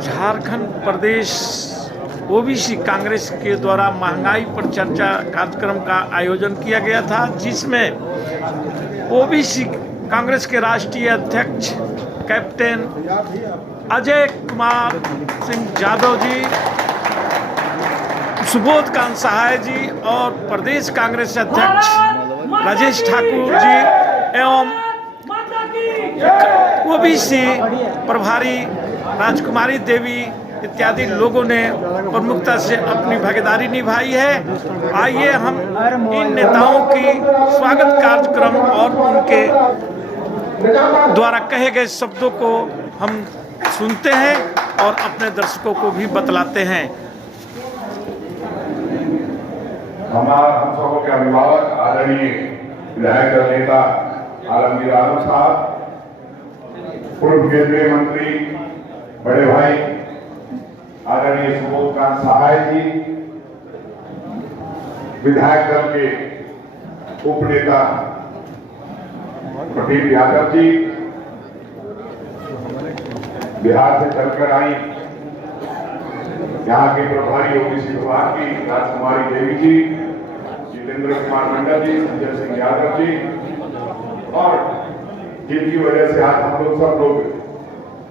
झारखंड प्रदेश OBC Congress के द्वारा महंगाई पर चर्चा कार्यक्रम का आयोजन किया गया था, जिसमें ओबीसी कांग्रेस के राष्ट्रीय अध्यक्ष कैप्टन अजय कुमार सिंह यादव जी, सुबोध कांत सहाय जी और प्रदेश कांग्रेस अध्यक्ष राजेश ठाकुर जी एवं ओबीसी प्रभारी राजकुमारी देवी इत्यादि लोगों ने प्रमुखता से अपनी भागीदारी निभाई है। आइए हम इन नेताओं की स्वागत कार्यक्रम और उनके द्वारा कहे गए शब्दों को हम सुनते हैं और अपने दर्शकों को भी बतलाते हैं। हम सबों के अभिभावक आदरणीय विधायक दल नेता आलमगीर आलम साहब, पूर्व केंद्रीय मंत्री बड़े भाई आदरणीय सुबोध कांत सहाय जी, विधायक दल के उपनेता प्रदीप यादव जी, बिहार से चलकर आई यहाँ के प्रभारी ओबीसी विभाग की राजकुमारी देवी जी, जितेंद्र कुमार मंडल जी, संजय सिंह यादव जी, और जिनकी वजह से आज हम लोग सब लोग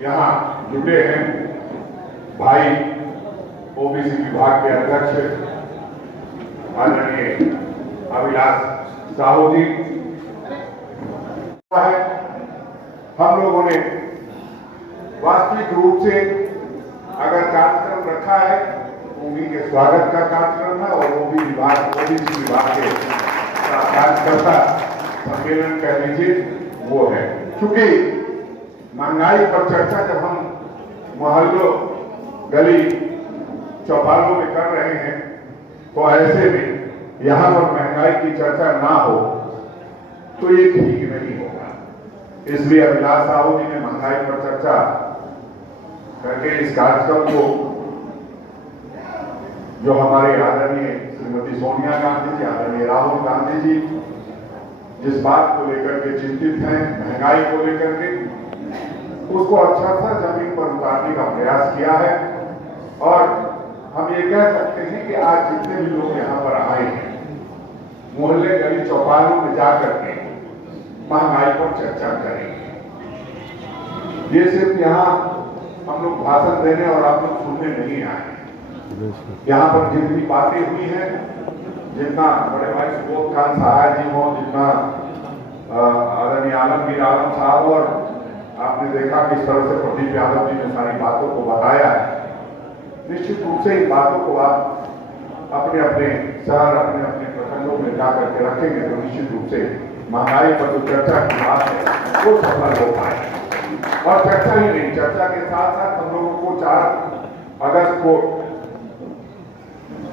यहाँ जुटे हैं, भाई ओबीसी विभाग के अध्यक्ष आदरणीय अभिलाष साहू जी। हम लोगों ने वास्तविक रूप से अगर कार्यक्रम रखा है तो उन्हीं के स्वागत का कार्यक्रम है और ओबीसी विभाग के कार्यकर्ता सम्मेलन कह लीजिए वो है। क्योंकि महंगाई पर चर्चा जब हम मोहल्लों गली चौपालों में कर रहे हैं तो ऐसे में यहाँ पर महंगाई की चर्चा ना हो तो ये ठीक नहीं होगा। इसलिए अभिलाष साहू जी ने महंगाई पर चर्चा करके इस कार्यक्रम को, जो हमारे आदरणीय श्रीमती सोनिया गांधी जी, आदरणीय राहुल गांधी जी जिस बात को लेकर के चिंतित हैं, महंगाई को लेकर के, उसको अच्छा सा जमीन पर उतारने का प्रयास किया है। और हम ये कह सकते हैं कि आज जितने भी लोग यहाँ पर आए हैं, मोहल्ले गली चौपालों में जाकर के महंगाई पर चर्चा करेंगे। ये सिर्फ यहाँ हम लोग भाषण देने और आप लोग सुनने नहीं आए। यहाँ पर जितनी बातें हुई हैं, जितना बड़े भाई सुबोध कांत सहाय जी हो, जितना आदरणीय आलमगीर आलम साहब, और आपने देखा किस तरह से प्रदीप यादव जी ने सारी बातों को बताया है। निश्चित रूप से इन बातों को आप अपने अपने शहर, अपने अपने प्रखंडों में जाकर के रखेंगे तो निश्चित रूप से महंगाई पर जो चर्चा की बात है वो सफल हो पाए। और चर्चा ही नहीं, चर्चा के साथ साथ हम लोगों को 4 अगस्त को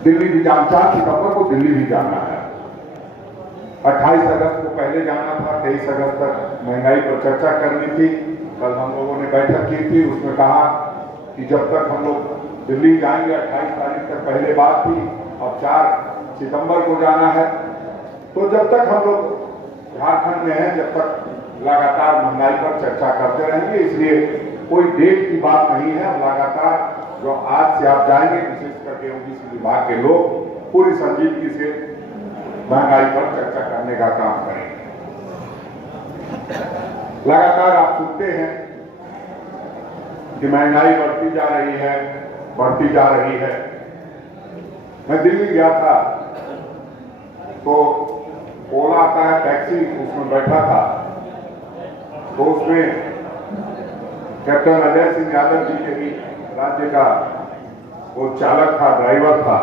दिल्ली भी जाना, 4 सितंबर को दिल्ली भी जाना है। 28 अगस्त को पहले जाना था, 23 अगस्त तक महंगाई पर चर्चा करनी थी। कल हम लोगों ने बैठक की थी, उसमें कहा कि जब तक हम लोग दिल्ली जाएंगे 28 तारीख तक पहले बात थी, अब 4 सितंबर को जाना है। तो जब तक हम लोग झारखंड में हैं, जब तक लगातार महंगाई पर चर्चा करते रहेंगे। इसलिए कोई डेट की बात नहीं है, लगातार जो आज से आप जाएंगे, विशेष करके ओबीसी विभाग के लोग पूरी संजीदगी से महंगाई पर चर्चा करने का काम करेंगे। लगातार आप सुनते हैं कि महंगाई बढ़ती जा रही है, बढ़ती जा रही है। मैं दिल्ली गया था तो ओला आता है टैक्सी, उसमें बैठा था तो उसमें कैप्टन अजय सिंह यादव जी के भी राज्य का वो चालक था, ड्राइवर था।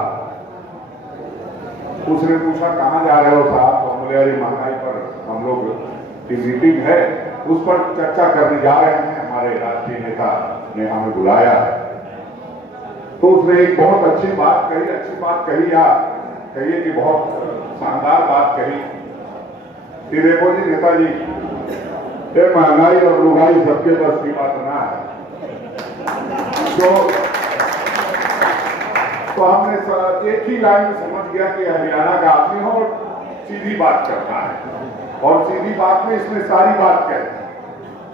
उसने पूछा कहाँ जा रहे हो साहब? तो बोले अरे महंगाई पर हम लोग की मीटिंग है, उस पर चर्चा करने जा रहे हैं, हमारे राष्ट्रीय नेता ने हमें बुलाया है। तो उसने एक बहुत अच्छी बात कही या कहिए कि बहुत शानदार बात कही कि देखो जी नेताजी, ये महंगाई और लुगाई सबके बस की बात ना है। तो हमने एक ही लाइन में समझ गया कि हरियाणा का आदमी हो और सीधी बात करता है, और सीधी बात में इसमें सारी बात कहता है।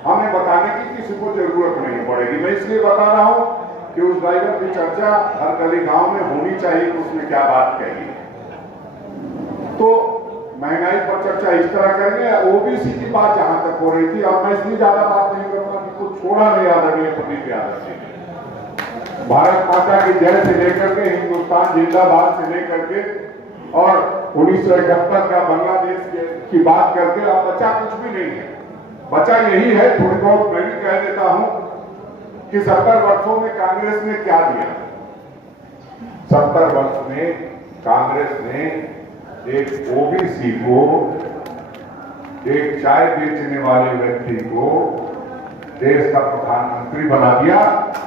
हमें बताने की किसी को जरूरत नहीं पड़ेगी। मैं इसलिए बता रहा हूं कि उस ड्राइवर की चर्चा हर गली गांव में होनी चाहिए कि उसने क्या बात कही। तो महंगाई पर चर्चा इस तरह करेंगे। ओबीसी की बात जहां तक हो रही थी, और मैं इसलिए ज्यादा बात नहीं करूंगा कि कुछ छोड़ा नहीं आदरणीय प्रदीप यादव जी ने। भारत माता की जय से लेकर के, हिंदुस्तान जिंदाबाद से लेकर के, और 1971 का बांग्लादेश की बात करके अब बचा कुछ भी नहीं है। बचा यही है, थोड़ी बहुत मैं भी कह देता हूं कि 70 वर्षों में कांग्रेस ने क्या दिया। 70 वर्ष में कांग्रेस ने एक ओबीसी को, एक चाय बेचने वाले व्यक्ति को देश का प्रधानमंत्री बना दिया।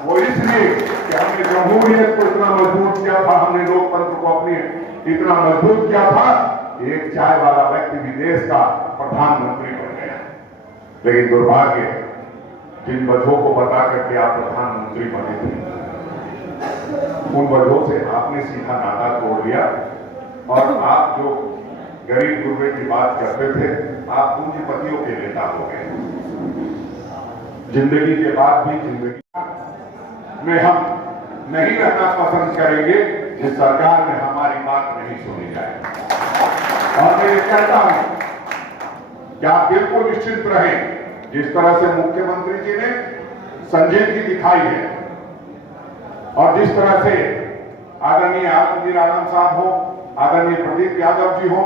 वो इसलिए कि हमने जमहूरियत को इतना मजबूत किया था, हमने लोकतंत्र को अपने इतना मजबूत किया था कि एक चाय वाला व्यक्ति भी देश का प्रधानमंत्री बन गया। लेकिन दुर्भाग्य, जिन वजहों को बता करके आप प्रधानमंत्री बने थे, उन वजहों से आपने सीधा नाता तोड़ दिया, और आप जो गरीब गुरबे की बात करते थे, आप पूंजीपतियों के नेता हो गए। जिंदगी के बाद भी जिंदगी में हम नहीं रहना पसंद करेंगे जिस सरकार में हमारी बात नहीं सुनी जाए। और मैं ये कहता हूं कि आप बिल्कुल निश्चित रहें, जिस तरह से मुख्यमंत्री जी ने संजीदगी दिखाई है, और जिस तरह से आदरणीय आलमगीर आलम साहब हो, आदरणीय प्रदीप यादव जी हो,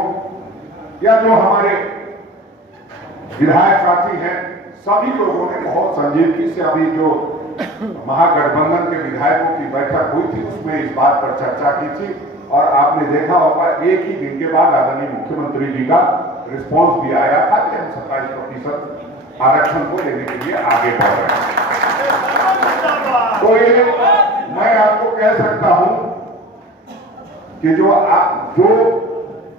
या जो हमारे विधायक साथी हैं, सभी लोगों ने बहुत संजीदगी से, अभी जो महागठबंधन के विधायकों की बैठक हुई थी उसमें इस बात पर चर्चा की थी, और आपने देखा होगा एक ही दिन के बाद आदरणीय मुख्यमंत्री जी का रिस्पांस भी आया था कि हम 27% आरक्षण को लेने के लिए आगे बढ़ रहे हैं। तो ये मैं आपको कह सकता हूं कि जो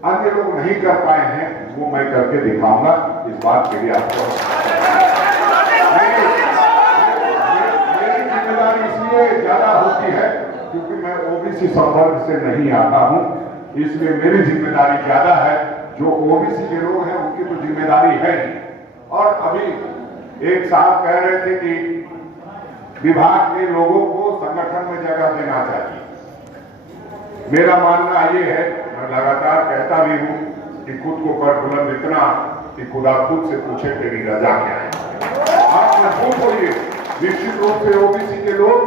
अन्य लोग नहीं कर पाए हैं वो मैं करके दिखाऊंगा। इस बात के लिए आपको मेरी जिम्मेदारी इसलिए ज्यादा होती है क्योंकि मैं ओबीसी संवर्ग से नहीं आता हूं, इसलिए मेरी जिम्मेदारी ज्यादा है। जो ओबीसी के लोग हैं उनकी तो जिम्मेदारी है ही। और अभी एक साहब कह रहे थे कि विभाग के लोगों को संगठन में जगह देना चाहिए। मेरा मानना ये है, मैं लगातार कहता भी हूं कि खुद को कर बुलंद इतना कि खुदा खुद से पूछे तेरी रजा क्या है। आप मजबूत होइए, निश्चित रूप से ओबीसी के लोग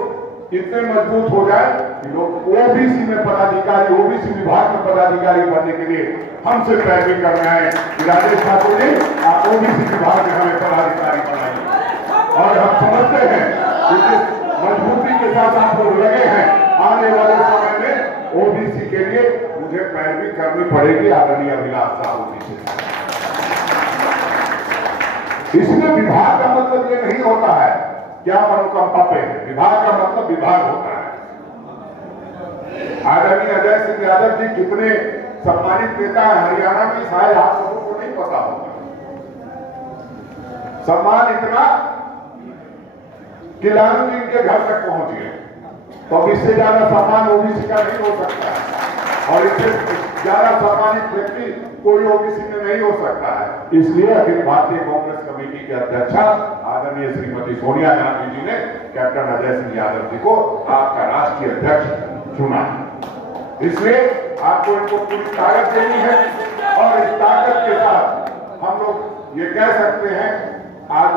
इतने मजबूत हो जाए कि लोग ओबीसी में पदाधिकारी, ओबीसी विभाग में पदाधिकारी बनने के लिए हमसे पैरवी करना है कि राजेश ठाकुर जी आप ओबीसी विभाग में हमें पदाधिकारी बनाइए। और हम समझते हैं कि जिस मजबूती के साथ आप लोग लगे हैं, आने वाले समय में ओबीसी के लिए मुझे पैरवी करनी पड़ेगी आदरणीय अभिलाष साहू जी से। इसमें विभाग का मतलब ये नहीं होता है कि आप अनुकंपा पे है, विभाग का मतलब विभाग होता है। आदरणीय अजय सिंह यादव जी कितने सम्मानित नेता है हरियाणा में, शायद आप सबों को नहीं पता होगा। सम्मान इतना कि लालू जी इनके घर तक पहुंच गए, तो अब इससे ज्यादा सम्मान ओबीसी का नहीं हो सकता है, और इससे ज्यादा सम्मानित व्यक्ति कोई ओबीसी में नहीं हो सकता है। इसलिए अखिल भारतीय कांग्रेस कमेटी के अध्यक्षा आदरणीय श्रीमती सोनिया गांधी जी ने कैप्टन अजय सिंह यादव जी को आपका राष्ट्रीय अध्यक्ष चुना। इसलिए आपको इनको पूरी ताकत देनी है, और इस ताकत के साथ हम लोग ये कह सकते हैं, आज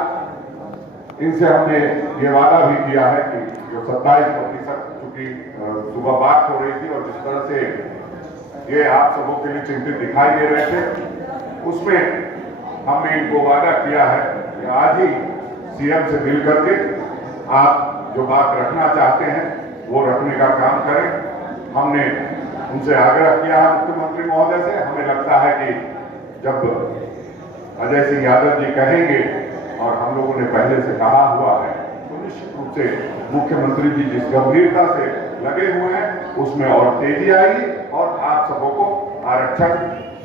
इनसे हमने ये वादा भी किया है कि जो 27% चूंकि सुबह बात हो रही थी और जिस तरह से ये आप सबों के लिए चिंतित दिखाई दे रहे थे, उसमें हमने इनको वादा किया है कि आज ही सीएम से मिल करके आप जो बात रखना चाहते हैं वो रखने का काम करें। हमने उनसे आग्रह किया है मुख्यमंत्री महोदय से। हमें लगता है कि जब अजय सिंह यादव जी कहेंगे, और हम लोगों ने पहले से कहा हुआ है, तो निश्चित रूप से मुख्यमंत्री जी जिस गंभीरता से लगे हुए हैं उसमें और तेजी आएगी, और आप सबों को आरक्षण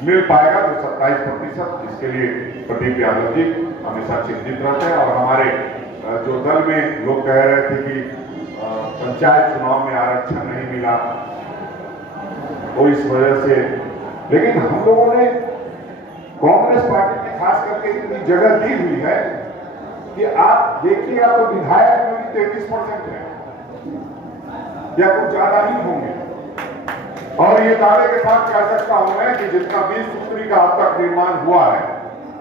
मिल पाएगा जो 27%। इसके लिए प्रदीप यादव जी हमेशा चिंतित रहते हैं। और हमारे जो दल में लोग कह रहे थे कि पंचायत चुनाव में आरक्षण नहीं मिला, तो इस वजह से, लेकिन हम लोगों ने कांग्रेस पार्टी ने खास करके इतनी जगह दी हुई है कि आप देखिएगा तो विधायक में भी 33% है, या कुछ ज्यादा ही होंगे। और ये दावे के साथ कह सकता हूं मैं कि जितना 20 सूत्री का अब तक निर्माण हुआ है,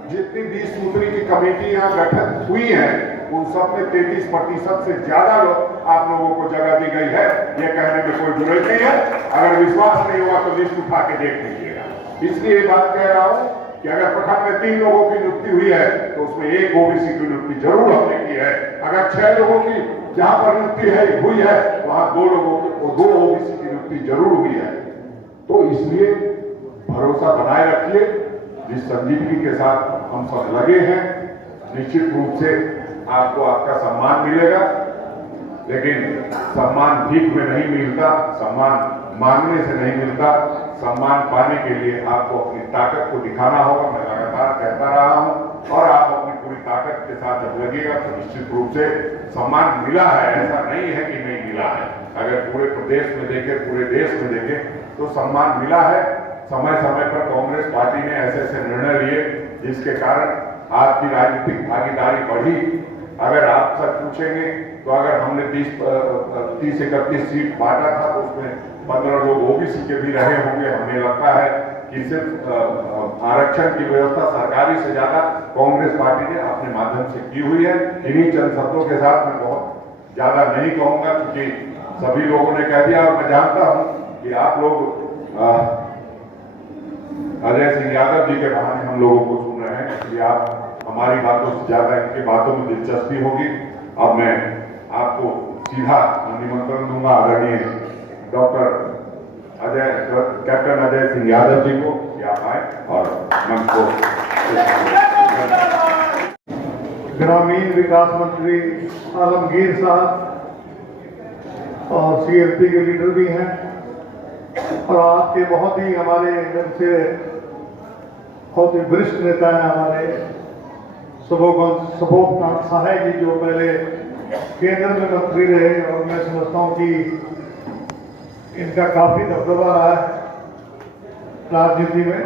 जितनी 20 सूत्री की कमेटी यहाँ गठित हुई है, उन सब में 33% से ज्यादा लोग आप लोगों को जगह दी गई है। ये कहने में कोई जरूरत नहीं है। अगर विश्वास नहीं हुआ तो लिस्ट उठा के देख लीजिएगा। इसलिए ये बात कह रहा हूं कि अगर प्रखंड में 3 लोगों की नियुक्ति हुई है तो उसमें 1 ओबीसी की नियुक्ति जरूर हमने की है। अगर 6 लोगों की जहां पर नियुक्ति हुई है वहां 2 लोगों की और 2 ओबीसी की नियुक्ति जरूर हुई है। तो इसलिए भरोसा बनाए रखिए। जिस संजीदगी के साथ हम सब लगे हैं, निश्चित रूप से आपको आपका सम्मान मिलेगा। लेकिन सम्मान भीख में नहीं मिलता, सम्मान मांगने से नहीं मिलता। सम्मान पाने के लिए आपको अपनी ताकत को दिखाना होगा। मैं लगातार कहता रहा हूं और आप अपनी पूरी ताकत के साथ जब लगेगा तो निश्चित रूप से सम्मान मिला है। ऐसा नहीं है कि नहीं मिला है। अगर पूरे प्रदेश में देखें, पूरे देश में देखें तो सम्मान मिला है। समय समय पर कांग्रेस पार्टी ने ऐसे ऐसे निर्णय लिए जिसके कारण आपकी राजनीतिक भागीदारी बढ़ी। अगर आप सच पूछेंगे तो अगर हमने 30-31 सीट बांटा था तो उसमें 15 लोग ओबीसी के भी रहे होंगे। हमें लगता है कि सिर्फ आरक्षण की व्यवस्था सरकारी से ज्यादा कांग्रेस पार्टी ने अपने माध्यम से की हुई है। इन्हीं चंद शब्दों के साथ मैं बहुत ज्यादा नहीं कहूंगा क्योंकि सभी लोगों ने कह दिया। और मैं जानता हूं कि आप लोग अजय सिंह यादव जी के बहाने हम लोगों को सुन रहे हैं, इसलिए आप हमारी बातों से ज्यादा इनकी बातों में दिलचस्पी होगी। अब मैं आपको सीधा निमंत्रण दूंगा आदरणीय कैप्टन अजय सिंह यादव जी को कि आप आए और मंच को। ग्रामीण विकास मंत्री आलमगीर साहब और सीएलपी के लीडर भी हैं और आपके बहुत ही हमारे इधर से बहुत ही वरिष्ठ नेता हैं हमारे सुबोधनाथ सहाय जी, जो पहले केंद्र में मंत्री रहे और मैं समझता हूं कि इनका काफी दबदबा रहा है राजनीति में।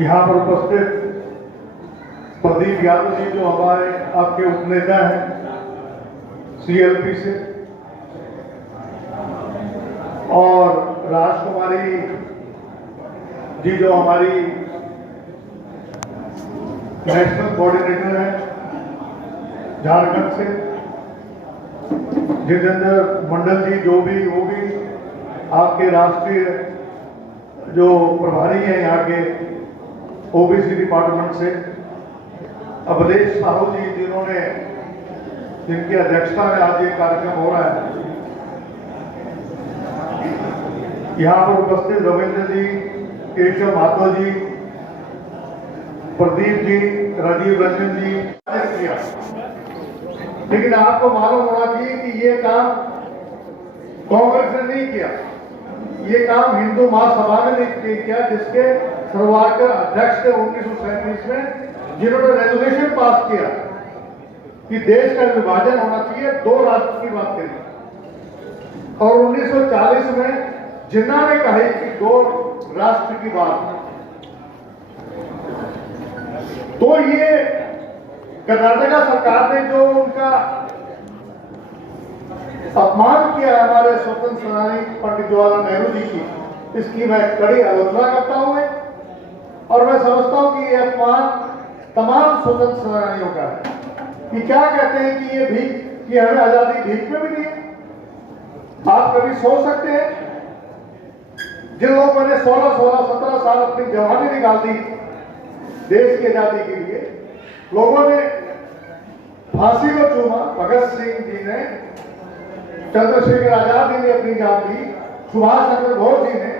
यहाँ पर उपस्थित प्रदीप यादव जी जो हमारे आपके उपनेता हैं सीएलपी से, और राजकुमारी जी जो हमारी नेशनल कोऑर्डिनेटर है झारखंड से, जितेंद्र मंडल जी जो भी वो भी आपके राष्ट्रीय जो प्रभारी हैं यहाँ के ओबीसी डिपार्टमेंट से, अवधेश साहू जी जिनकी अध्यक्षता में आज ये कार्यक्रम हो रहा है, यहाँ पर उपस्थित रविंद्र जी, केशव माथुर जी, प्रदीप जी, राजीव रंजन जी किया। लेकिन आपको मालूम होना चाहिए कि ये काम कांग्रेस ने नहीं किया, ये काम हिंदू महासभा ने नहीं किया, जिसके सर्वाकर अध्यक्ष थे 1937 में, जिन्होंने रेजोल्यूशन पास किया कि देश का विभाजन होना चाहिए, 2 राष्ट्र की बात करी। और 1940 में जिन्ना ने कही कि 2 राष्ट्र की बात। तो ये कर्नाटका सरकार ने जो उनका अपमान किया हमारे स्वतंत्र सेनानी पंडित जवाहरलाल नेहरू जी की, इसकी मैं कड़ी आलोचना करता हूं और मैं समझता हूं कि ये अपमान तमाम स्वतंत्र सेनानियों का है। कि क्या कहते हैं कि ये भीख, कि हमें आजादी भीख में भी नहीं है। आप कभी सोच सकते हैं जिन लोगों ने 16-17 साल अपनी जवानी निकाल दी देश की आजादी के लिए, लोगों ने फांसी को चूमा, भगत सिंह जी ने, चंद्रशेखर आजाद जी ने अपनी जान दी, सुभाष चंद्र बोस जी ने,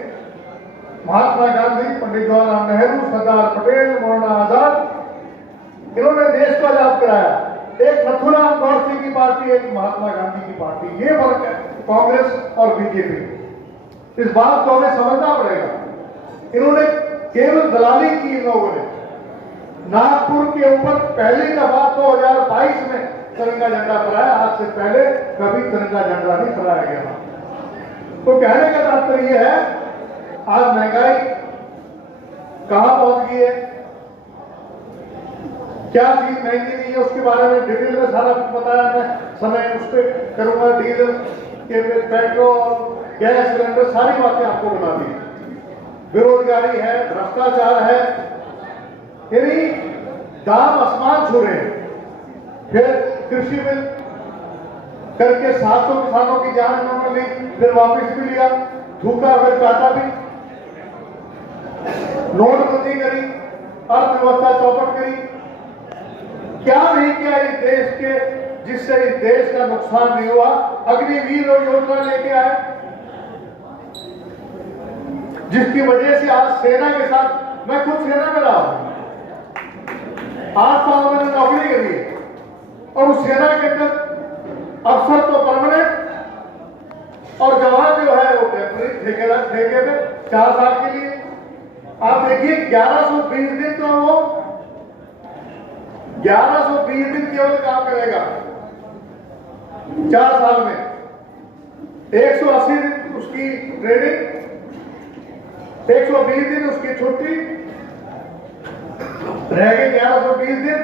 महात्मा गांधी, पंडित जवाहरलाल नेहरू, सरदार पटेल, मौलाना आजाद, इन्होंने देश को आजाद कराया। एक नथुराम गौडसे की पार्टी, एक महात्मा गांधी की पार्टी, ये फर्क है कांग्रेस और बीजेपी। इस बात को हमें समझना पड़ेगा। इन्होंने केवल दलाली की इन लोगों ने। नागपुर के ऊपर पहली दफा 2022 में तिरंगा झंडा फहराया, आज से पहले कभी तिरंगा झंडा नहीं फहराया गया था। तो कहने का तात्पर्य यह है, आज महंगाई कहां पहुंच गई है, क्या चीज महंगी नहीं है उसके बारे में डिटेल में सारा कुछ बताया। मैं समय उस पर करूंगा, डीजल के पेट्रोल गैस सिलेंडर सारी बातें आपको बता दी। बेरोजगारी है, भ्रष्टाचार है, यानी दाम आसमान छू रहे हैं। फिर कृषि बिल करके 700 किसानों की जान इन्होंने ली, फिर वापस भी लिया, थूका, फिर काटा भी। नोटबंदी करी, अर्थव्यवस्था चौपट करी, क्या नहीं किया इस देश के, जिससे इस देश का नुकसान नहीं हुआ। अग्निवीर योजना लेके आए, जिसकी वजह से आज सेना के साथ, मैं खुद सेना में रहा हूं, 8 साल मैंने नौकरी करी है, और उस सेना के अंदर अफसर तो परमानेंट और जवान जो है वो टेम्परेरी ठेके पे 4 साल के लिए। आप देखिए 1120 दिन तो वो 1120 दिन केवल काम करेगा 4 साल में, 180 दिन उसकी ट्रेनिंग, 120 दिन उसकी छुट्टी, रह गए 1120 दिन।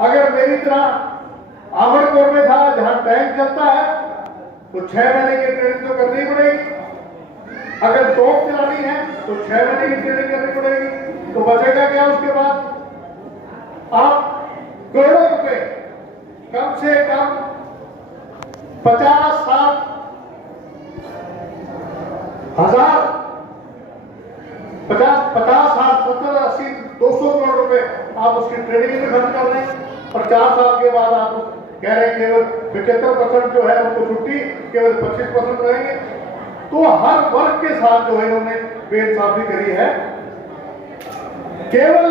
अगर मेरी तरह आमरकोट में था जहां टैंक चलता है तो 6 महीने की ट्रेनिंग तो करनी पड़ेगी। अगर तोप चलानी है तो 6 महीने की ट्रेनिंग करनी पड़ेगी। तो बचेगा क्या उसके बाद? आप करोड़ों रुपए, कम से कम 50-60 हजार, 50, 70, 80, 200 करोड़ रुपए आप उसकी ट्रेनिंग में खर्च कर रहे हैं। और 4 साल के बाद आप कह रहे हैं केवल 75% जो है उनको छुट्टी, केवल 25% रहेंगे। तो हर वर्ग के साथ जो है इन्होंने बेइंसाफी करी है। केवल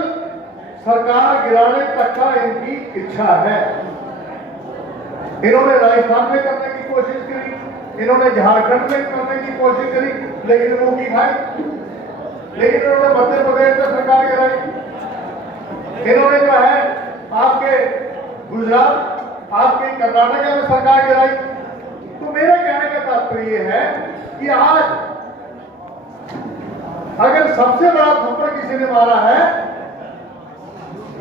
सरकार गिराने तक का इनकी इच्छा है। इन्होंने राजस्थान में करने की कोशिश करी, इन्होंने झारखंड में करने की कोशिश करी, लेकिन वो की खाई। लेकिन इन्होंने मध्य प्रदेश में सरकार गिराई, इन्होंने जो है आपके गुजरात, आपके कर्नाटक में सरकार गिराई। तो मेरा कहने का तात्पर्य यह है कि आज अगर सबसे बड़ा थप्पड़ किसी ने मारा है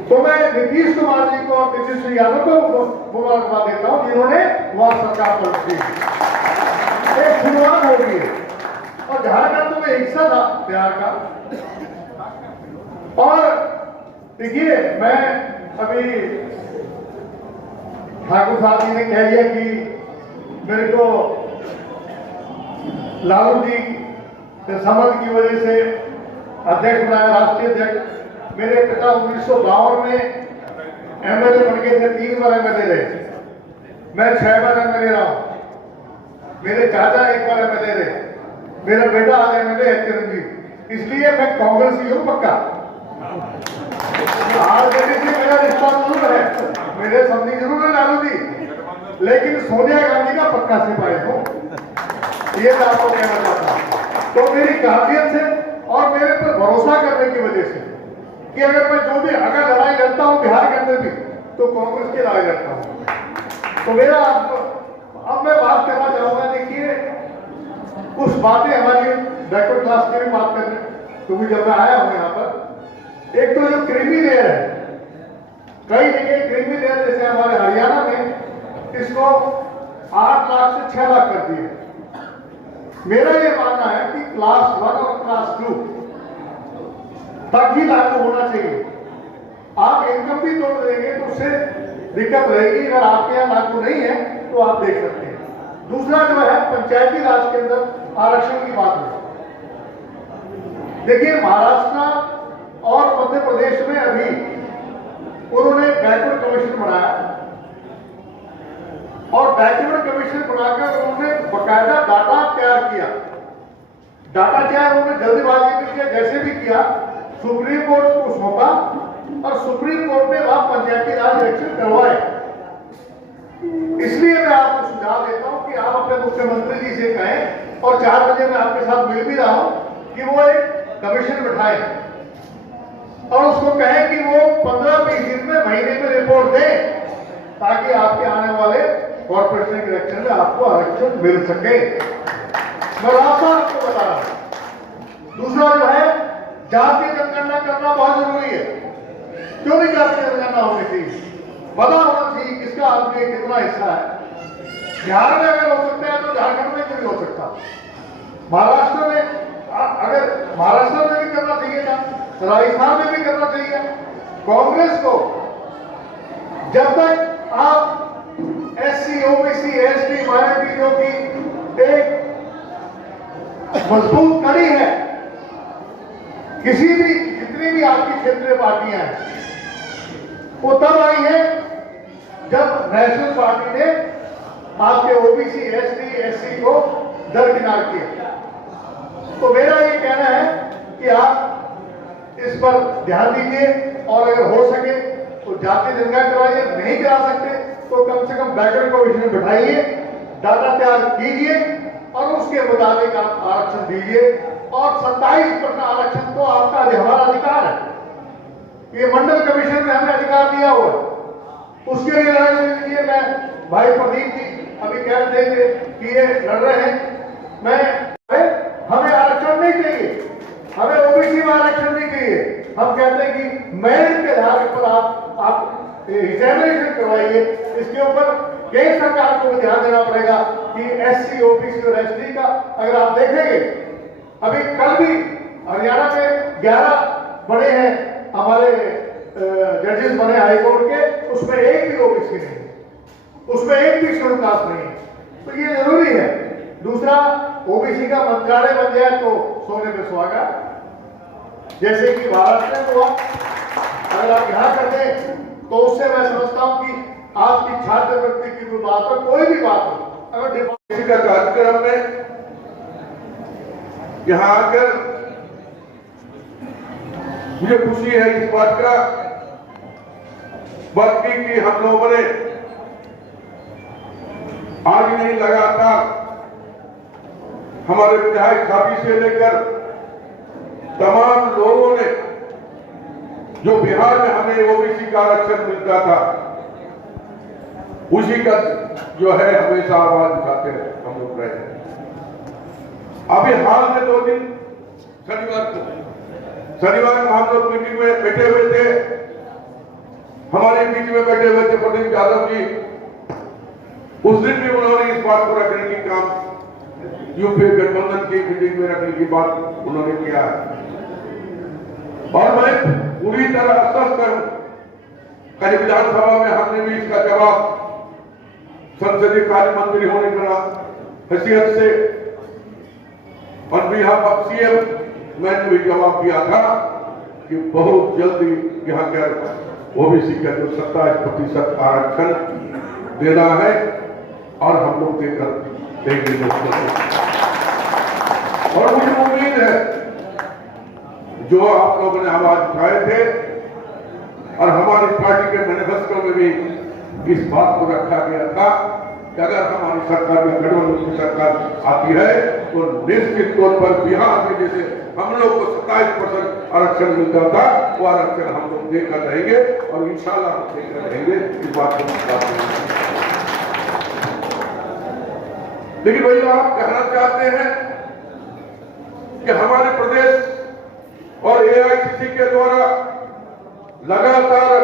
तो मैं नीतीश कुमार जी को और तेजस्वी यादव को मुबारकबाद देता हूं, जिन्होंने वहां सरकार पलट दी। एक शुरुआत होगी। और झारखंड तो में हिस्सा था बिहार का। और देखिए, मैं अभी ठाकुर साहब जी ने कह दिया कि मेरे को लालू जी से संबंध की वजह से अध्यक्ष बनाया, राष्ट्रीय अध्यक्ष। मेरे पिता 1952 में एमएलए बन गए थे, 3 बार एमएलए रहे। मैं 6 बार एमएलए रहा हूं। मेरे चाचा 1 बार एमएलए रहे। मेरा बेटा आज एमएलए है चिरंजीव। इसलिए मैं कांग्रेसी हूं पक्का। आरजेडी से मेरा रिश्ता जरूर है, मेरे समझी जरूर है लालू जी, लेकिन सोनिया गांधी का पक्का सिपाही हूं। ये मैं आपको कहना चाहता हूं। तो मेरी काबिलियत से और मेरे पर भरोसा करने की वजह से कि अगर मैं जो भी अगर लड़ाई लड़ता हूं बिहार के अंदर भी, तो कांग्रेस की लड़ाई लड़ता हूं। तो मेरा अब मैं बात करना चाहूंगा। देखिए, कुछ बातें हमारी बैकवर्ड क्लास की भी बात करने, क्योंकि जब मैं आया हूं यहाँ पर, एक तो जो क्रीमी लेयर है, कई जगह क्रीमी लेयर, जैसे हमारे हरियाणा में इसको 8 लाख से 6 लाख कर दिए। मेरा ये मानना है कि क्लास 1 और क्लास 2 तक ही लागू होना चाहिए। आप इनकम भी तोड़ देंगे तो उससे दिक्कत रहेगी। अगर आपके यहाँ लागू नहीं है तो आप देख सकते हैं। दूसरा जो है पंचायती राज के अंदर आरक्षण की बात है। देखिए, महाराष्ट्र और मध्य प्रदेश में अभी उन्होंने बैकवर्ड कमीशन बनाया, और बैकवर्ड कमीशन बनाकर उन्होंने बकायदा डाटा तैयार किया। डाटा तैयार उन्होंने जल्दीबाजी में किया, जैसे भी किया, सुप्रीम कोर्ट को सौंपा, और सुप्रीम कोर्ट ने वहां पंचायती राज इलेक्शन करवाए। इसलिए मैं आपको सुझाव देता हूं कि आप अपने मुख्यमंत्री जी से कहें, और 4 बजे मैं आपके साथ मिल भी रहा हूं, कि वो एक कमीशन बिठाए और उसको कहें कि वो 15-20 दिन में, महीने में रिपोर्ट दे, ताकि आपके आने वाले कॉर्पोरेशन इलेक्शन में आपको आरक्षण मिल सके। मैं रास्ता आपको बता रहा हूं। दूसरा जो है, जातीय जनगणना करना बहुत जरूरी है। क्यों नहीं जाति जनगणना होनी चाहिए? पता होना चाहिए किसका आदमी कितना हिस्सा है। बिहार में अगर हो सकता है तो झारखंड में क्यों नहीं हो सकता? महाराष्ट्र में अगर महाराष्ट्र में भी करना चाहिए था, राजस्थान में भी करना चाहिए। कांग्रेस को जब तक आप एससी, ओबीसी, एसटी, माइनॉरिटियों की एक मजबूत कड़ी है, किसी भी जितनी भी आपकी क्षेत्रीय पार्टियां हैं वो तब आई है जब नेशनल पार्टी ने आपके ओबीसी, एसटी, एससी को दरकिनार किया। तो मेरा ये कहना है कि आप इस पर ध्यान दीजिए और अगर हो सके तो जाति जनगणना करवाइए। नहीं करा सकते तो कम से कम बैकवर्ड प्रोविजन बिठाइए, डाटा तैयार कीजिए और उसके मुताबिक आप आरक्षण दीजिए। और 27% आरक्षण तो आपका हमारा अधिकार है, ये मंडल कमीशन ने हमें अधिकार दिया हुआ है, उसके लिए लड़ाई लीजिए। मैं भाई प्रदीप जी अभी कह रहे थे कि ये लड़ रहे हैं, हमें आरक्षण नहीं चाहिए, हमें ओबीसी में आरक्षण नहीं चाहिए। हम कहते हैं कि मेरिट के आधार पर आप एग्जामिनेशन करवाइए। इसके ऊपर केंद्र सरकार को भी ध्यान देना पड़ेगा कि एससी, ओबीसी और एसटी का अगर आप देखेंगे, अभी कल भी हरियाणा में 11 बने हैं हमारे जजेस बने हाईकोर्ट के, उसमें एक भी ओबीसी नहीं है, उसमें एक भी शेड्यूल कास्ट नहीं है। तो ये जरूरी है। दूसरा, ओबीसी का मंत्रालय बन जाए तो सोने पे सुहागा, जैसे कि महाराष्ट्र में हुआ। अगर आप यहाँ कर दें तो उससे मैं समझता हूं कि आपकी छात्रवृत्ति की कोई बात हो, कोई भी बात हो, अगर किसी का कार्यक्रम में यहाँ आकर मुझे खुशी है इस बात का कि हम लोगों ने आज नहीं लगातार हमारे विधायक साथी से लेकर तमाम लोगों ने, जो बिहार में हमें ओबीसी का आरक्षण मिलता था, उसी का जो है हमेशा आवाज उठाते हैं हम लोग रहे। अभी हाल में 2 दिन शनिवार को हम लोग मीटिंग में बैठे हुए थे, हमारे बीच में बैठे हुए थे प्रदीप यादव जी। उस दिन भी उन्होंने इस बात को रखने की काम, यूपीए गठबंधन की मीटिंग में रखने की बात उन्होंने किया है। और मैं पूरी तरह आश्वस्त करूं, कल विधानसभा में हमने भी इसका जवाब संसदीय कार्य मंत्री होने का हैसियत से ऑन बिहाफ ऑफ सीएम मैंने भी जवाब दिया था कि बहुत जल्दी यहाँ कर ओबीसी का जो 27% आरक्षण देना है और हम लोग देकर देंगे। और मुझे उम्मीद है जो आप लोगों ने आवाज उठाए थे और हमारी पार्टी के मैनिफेस्टो में भी इस बात को रखा गया था कि अगर हमारी सरकार में गठबंधन की सरकार आती है तो निश्चित तौर पर बिहार में जैसे हम लोग को 27% आरक्षण मिलता था, वो आरक्षण हम लोग देकर रहेंगे और इंशाल्लाह हम देकर रहेंगे। इस बात को लेकिन भैया आप कहना चाहते हैं कि हमारे प्रदेश और एआईसीसी के द्वारा लगातार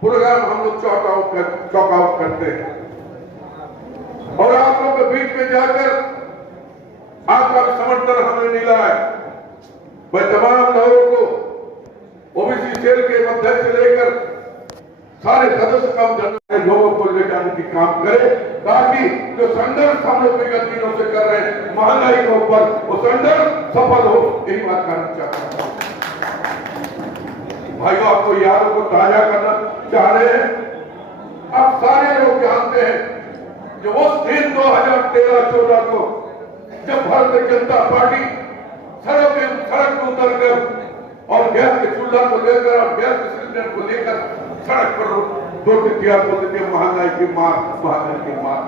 प्रोग्राम हम लोग चॉकआउट करते हैं और आप लोग के बीच में जाकर आपका समर्थन हमें मिला है। मैं तमाम लोगों को ओबीसी सेल के मध्य से लेकर सारे सदस्य काम लोगों को ले जाने की काम करे, ताकि जो संघर्ष हम लोग विगत दिनों से कर रहे हैं महंगाई के ऊपर, वो संघर्ष सफल हो। यही बात करना चाहता हूं भाइयों, आपको यारों को ताजा करना चाह रहे हैं। आप सारे लोग जानते हैं जो उस दिन 2013-14 को जब भारतीय जनता पार्टी सड़क पर उतर कर और गैस के चूल्हा को लेकर और गैस के सिलेंडर को लेकर सड़क पर दो तिथियार बोलते थे, महंगाई की मार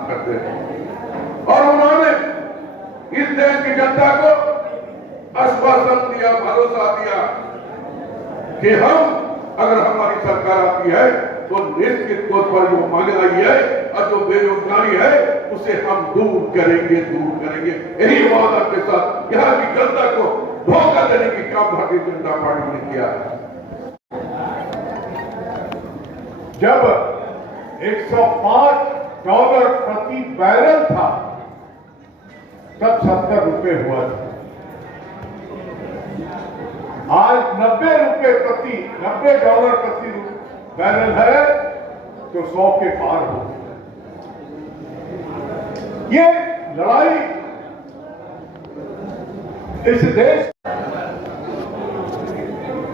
करते थे। और उन्होंने इस देश की जनता को आश्वासन दिया, भरोसा दिया कि हम अगर हमारी सरकार आती है तो निश्चित तौर पर जो महंगाई है और जो बेरोजगारी है उसे हम दूर करेंगे। यही वादा के साथ यहाँ की जनता को धोखा देने की काम भारतीय जनता पार्टी ने किया है। जब $105 प्रति बैरल था तब 70 रुपए हुआ था। आज $90 प्रति बैरल है तो 100 के पार हो। ये लड़ाई इस देश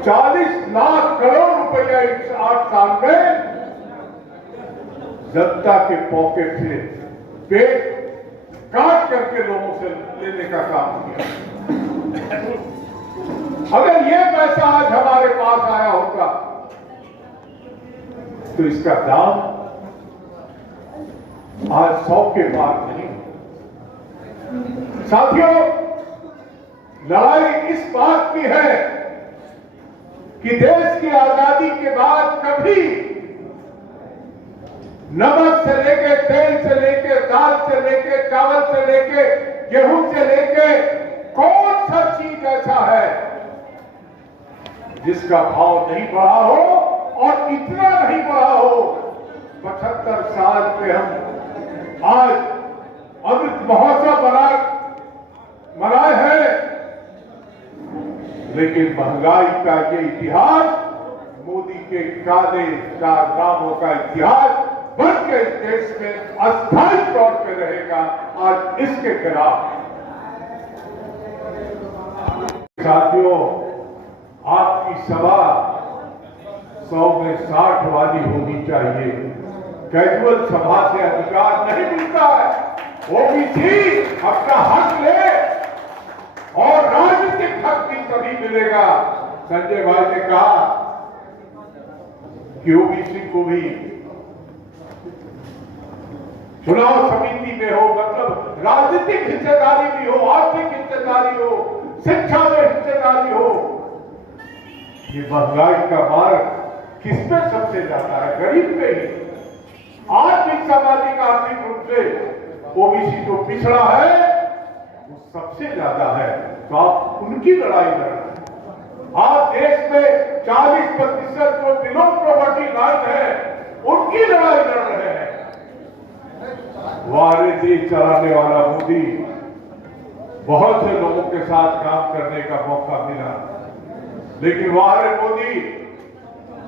40 लाख करोड़ रुपया इस 8 साल में जनता के पॉकेट से पेट काट करके लोगों से लेने का काम किया। अगर ये पैसा आज हमारे पास आया होगा तो इसका दाम आज 100 के पार नहीं। साथियों, लड़ाई इस बात की है कि देश की आजादी के बाद कभी नमक से लेके, तेल से लेके, दाल से लेके, चावल से लेके, गेहूं से लेके कौन सा चीज ऐसा है जिसका भाव नहीं बढ़ा हो और इतना नहीं बढ़ा हो। 75 साल पे हम आज अमृत महोत्सव मनाए हैं, लेकिन महंगाई का ये इतिहास मोदी के काले कारनामों का इतिहास बन के इस देश में अस्थायी तौर पर रहेगा। आज इसके खिलाफ साथियों, आपकी सभा 100 में 60 वाली होनी चाहिए। कैजुअल सभा से अधिकार नहीं मिलता है। ओबीसी अपना हक ले और राजनीतिक हक भी तभी मिलेगा। संजय भाई ने कहा कि ओबीसी को भी चुनाव समिति में हो, मतलब राजनीतिक हिस्सेदारी भी हो, आर्थिक हिस्सेदारी हो, शिक्षा में हिस्सेदारी हो। ये महंगाई का मार किस पे सबसे ज्यादा है? गरीब पे ही। आज भी सामाजिक आर्थिक रूप से ओबीसी जो पिछड़ा है वो सबसे ज्यादा है। तो आप उनकी लड़ाई लड़ रहे हैं। आज देश में 40% जो बिलो प्रॉपर्टी लाइन है उनकी लड़ाई लड़ रहे हैं। वारे देश चलाने वाला मोदी, बहुत से लोगों के साथ काम करने का मौका मिला, लेकिन वारे मोदी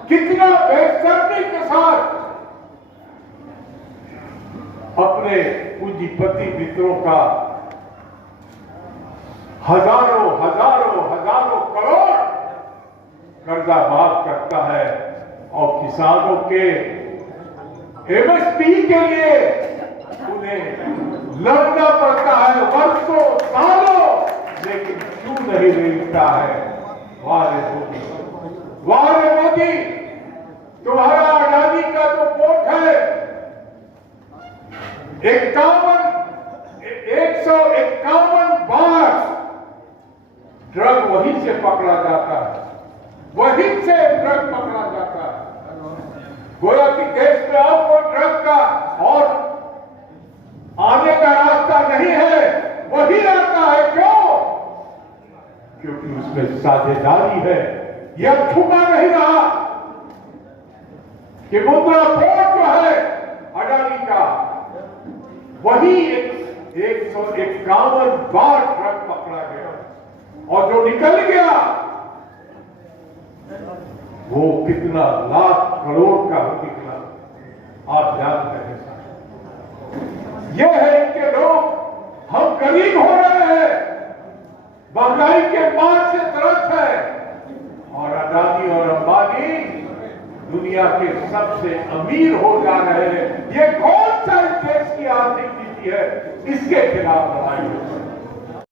कितना बेशर्मी के साथ अपने पूंजीपति मित्रों का हजारों करोड़ कर्जा माफ करता है और किसानों के एमएसपी के लिए उन्हें लड़ना पड़ता है वर्षों सालों, लेकिन क्यों नहीं मिलता है? वारे मोदी, तुम्हारा अडानी का जो पोर्ट है 151 बार ड्रग वहीं से पकड़ा जाता है, वहीं से ड्रग पकड़ा जाता है। गोया कि देश में अब कोई ड्रग का और आने का रास्ता नहीं है, वही आता है। क्यों? क्योंकि उसमें साझेदारी है। यह छुपा नहीं रहा कि मुद्रा पोर्ट जो है अडानी का, वही 151 बार ट्रक पकड़ा गया और जो निकल गया वो कितना लाख करोड़ का निकला आप जानते हैं। यह है इनके लोग। हम गरीब हो रहे हैं, महंगाई के मार से त्रस्त है, और अडानी और अंबानी दुनिया के सबसे अमीर हो जा रहे हैं। ये कौन सा देश की आर्थिक नीति है? इसके खिलाफ लड़ाई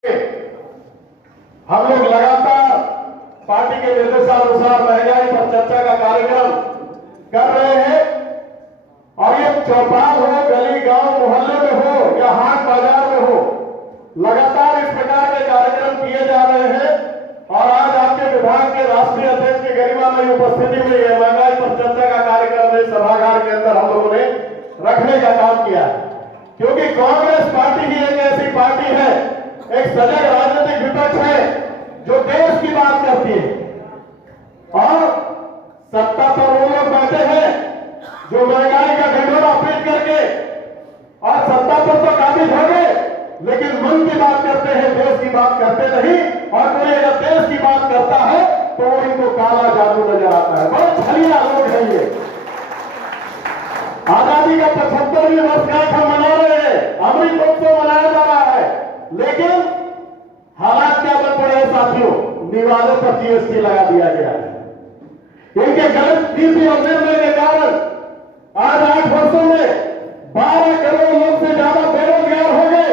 है। हम लोग लगातार पार्टी के निर्देशानुसार महंगाई पर चर्चा का कार्यक्रम कर रहे हैं, और ये चौपाल हो, गली गांव मोहल्ले में हो या हाट बाजार में हो, लगातार इस प्रकार के कार्यक्रम किए जा रहे हैं। और आज आपके विभाग के राष्ट्रीय अध्यक्ष की गरिमामयी उपस्थिति में यह महंगाई पर चर्चा का कार्यक्रम इस सभागार के अंदर हम लोगों ने रखने का काम किया, क्योंकि कांग्रेस पार्टी ही एक ऐसी पार्टी है, एक सजग राजनीतिक विपक्ष है जो देश की बात करती है। और सत्ता पर वो लोग बैठे हैं बात करते नहीं, और कोई अगर देश की बात करता है तो वो इनको काला जादू नजर आता है। बड़े छलिया लोग हैं ये। आजादी का 75वीं वर्षगांठ हम मना रहे हैं, अमृतोत्सव मनाया जा रहा है, लेकिन हालात क्या बन पड़े हैं साथियों? निवाले पर जीएसटी लगा दिया गया है। इनके गलत नीति और निर्णय के कारण आज 8 वर्षों में 12 करोड़ लोग से ज्यादा बेरोजगार हो गए,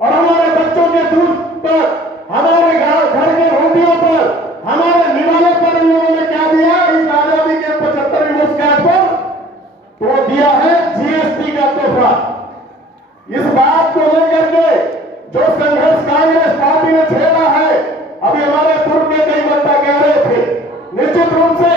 और हमारे बच्चों के दूध पर, हमारे घर के रोटियों पर, हमारे निवाले पर इन लोगों ने क्या दिया? इस आजादी के 75वीं वर्षगांठ पर तो दिया है जीएसटी का तोहफा। इस बात को लेकर के जो संघर्ष कांग्रेस पार्टी ने छेड़ा है, अभी हमारे पूर्व के कई वक्ता कह रहे थे, निश्चित रूप से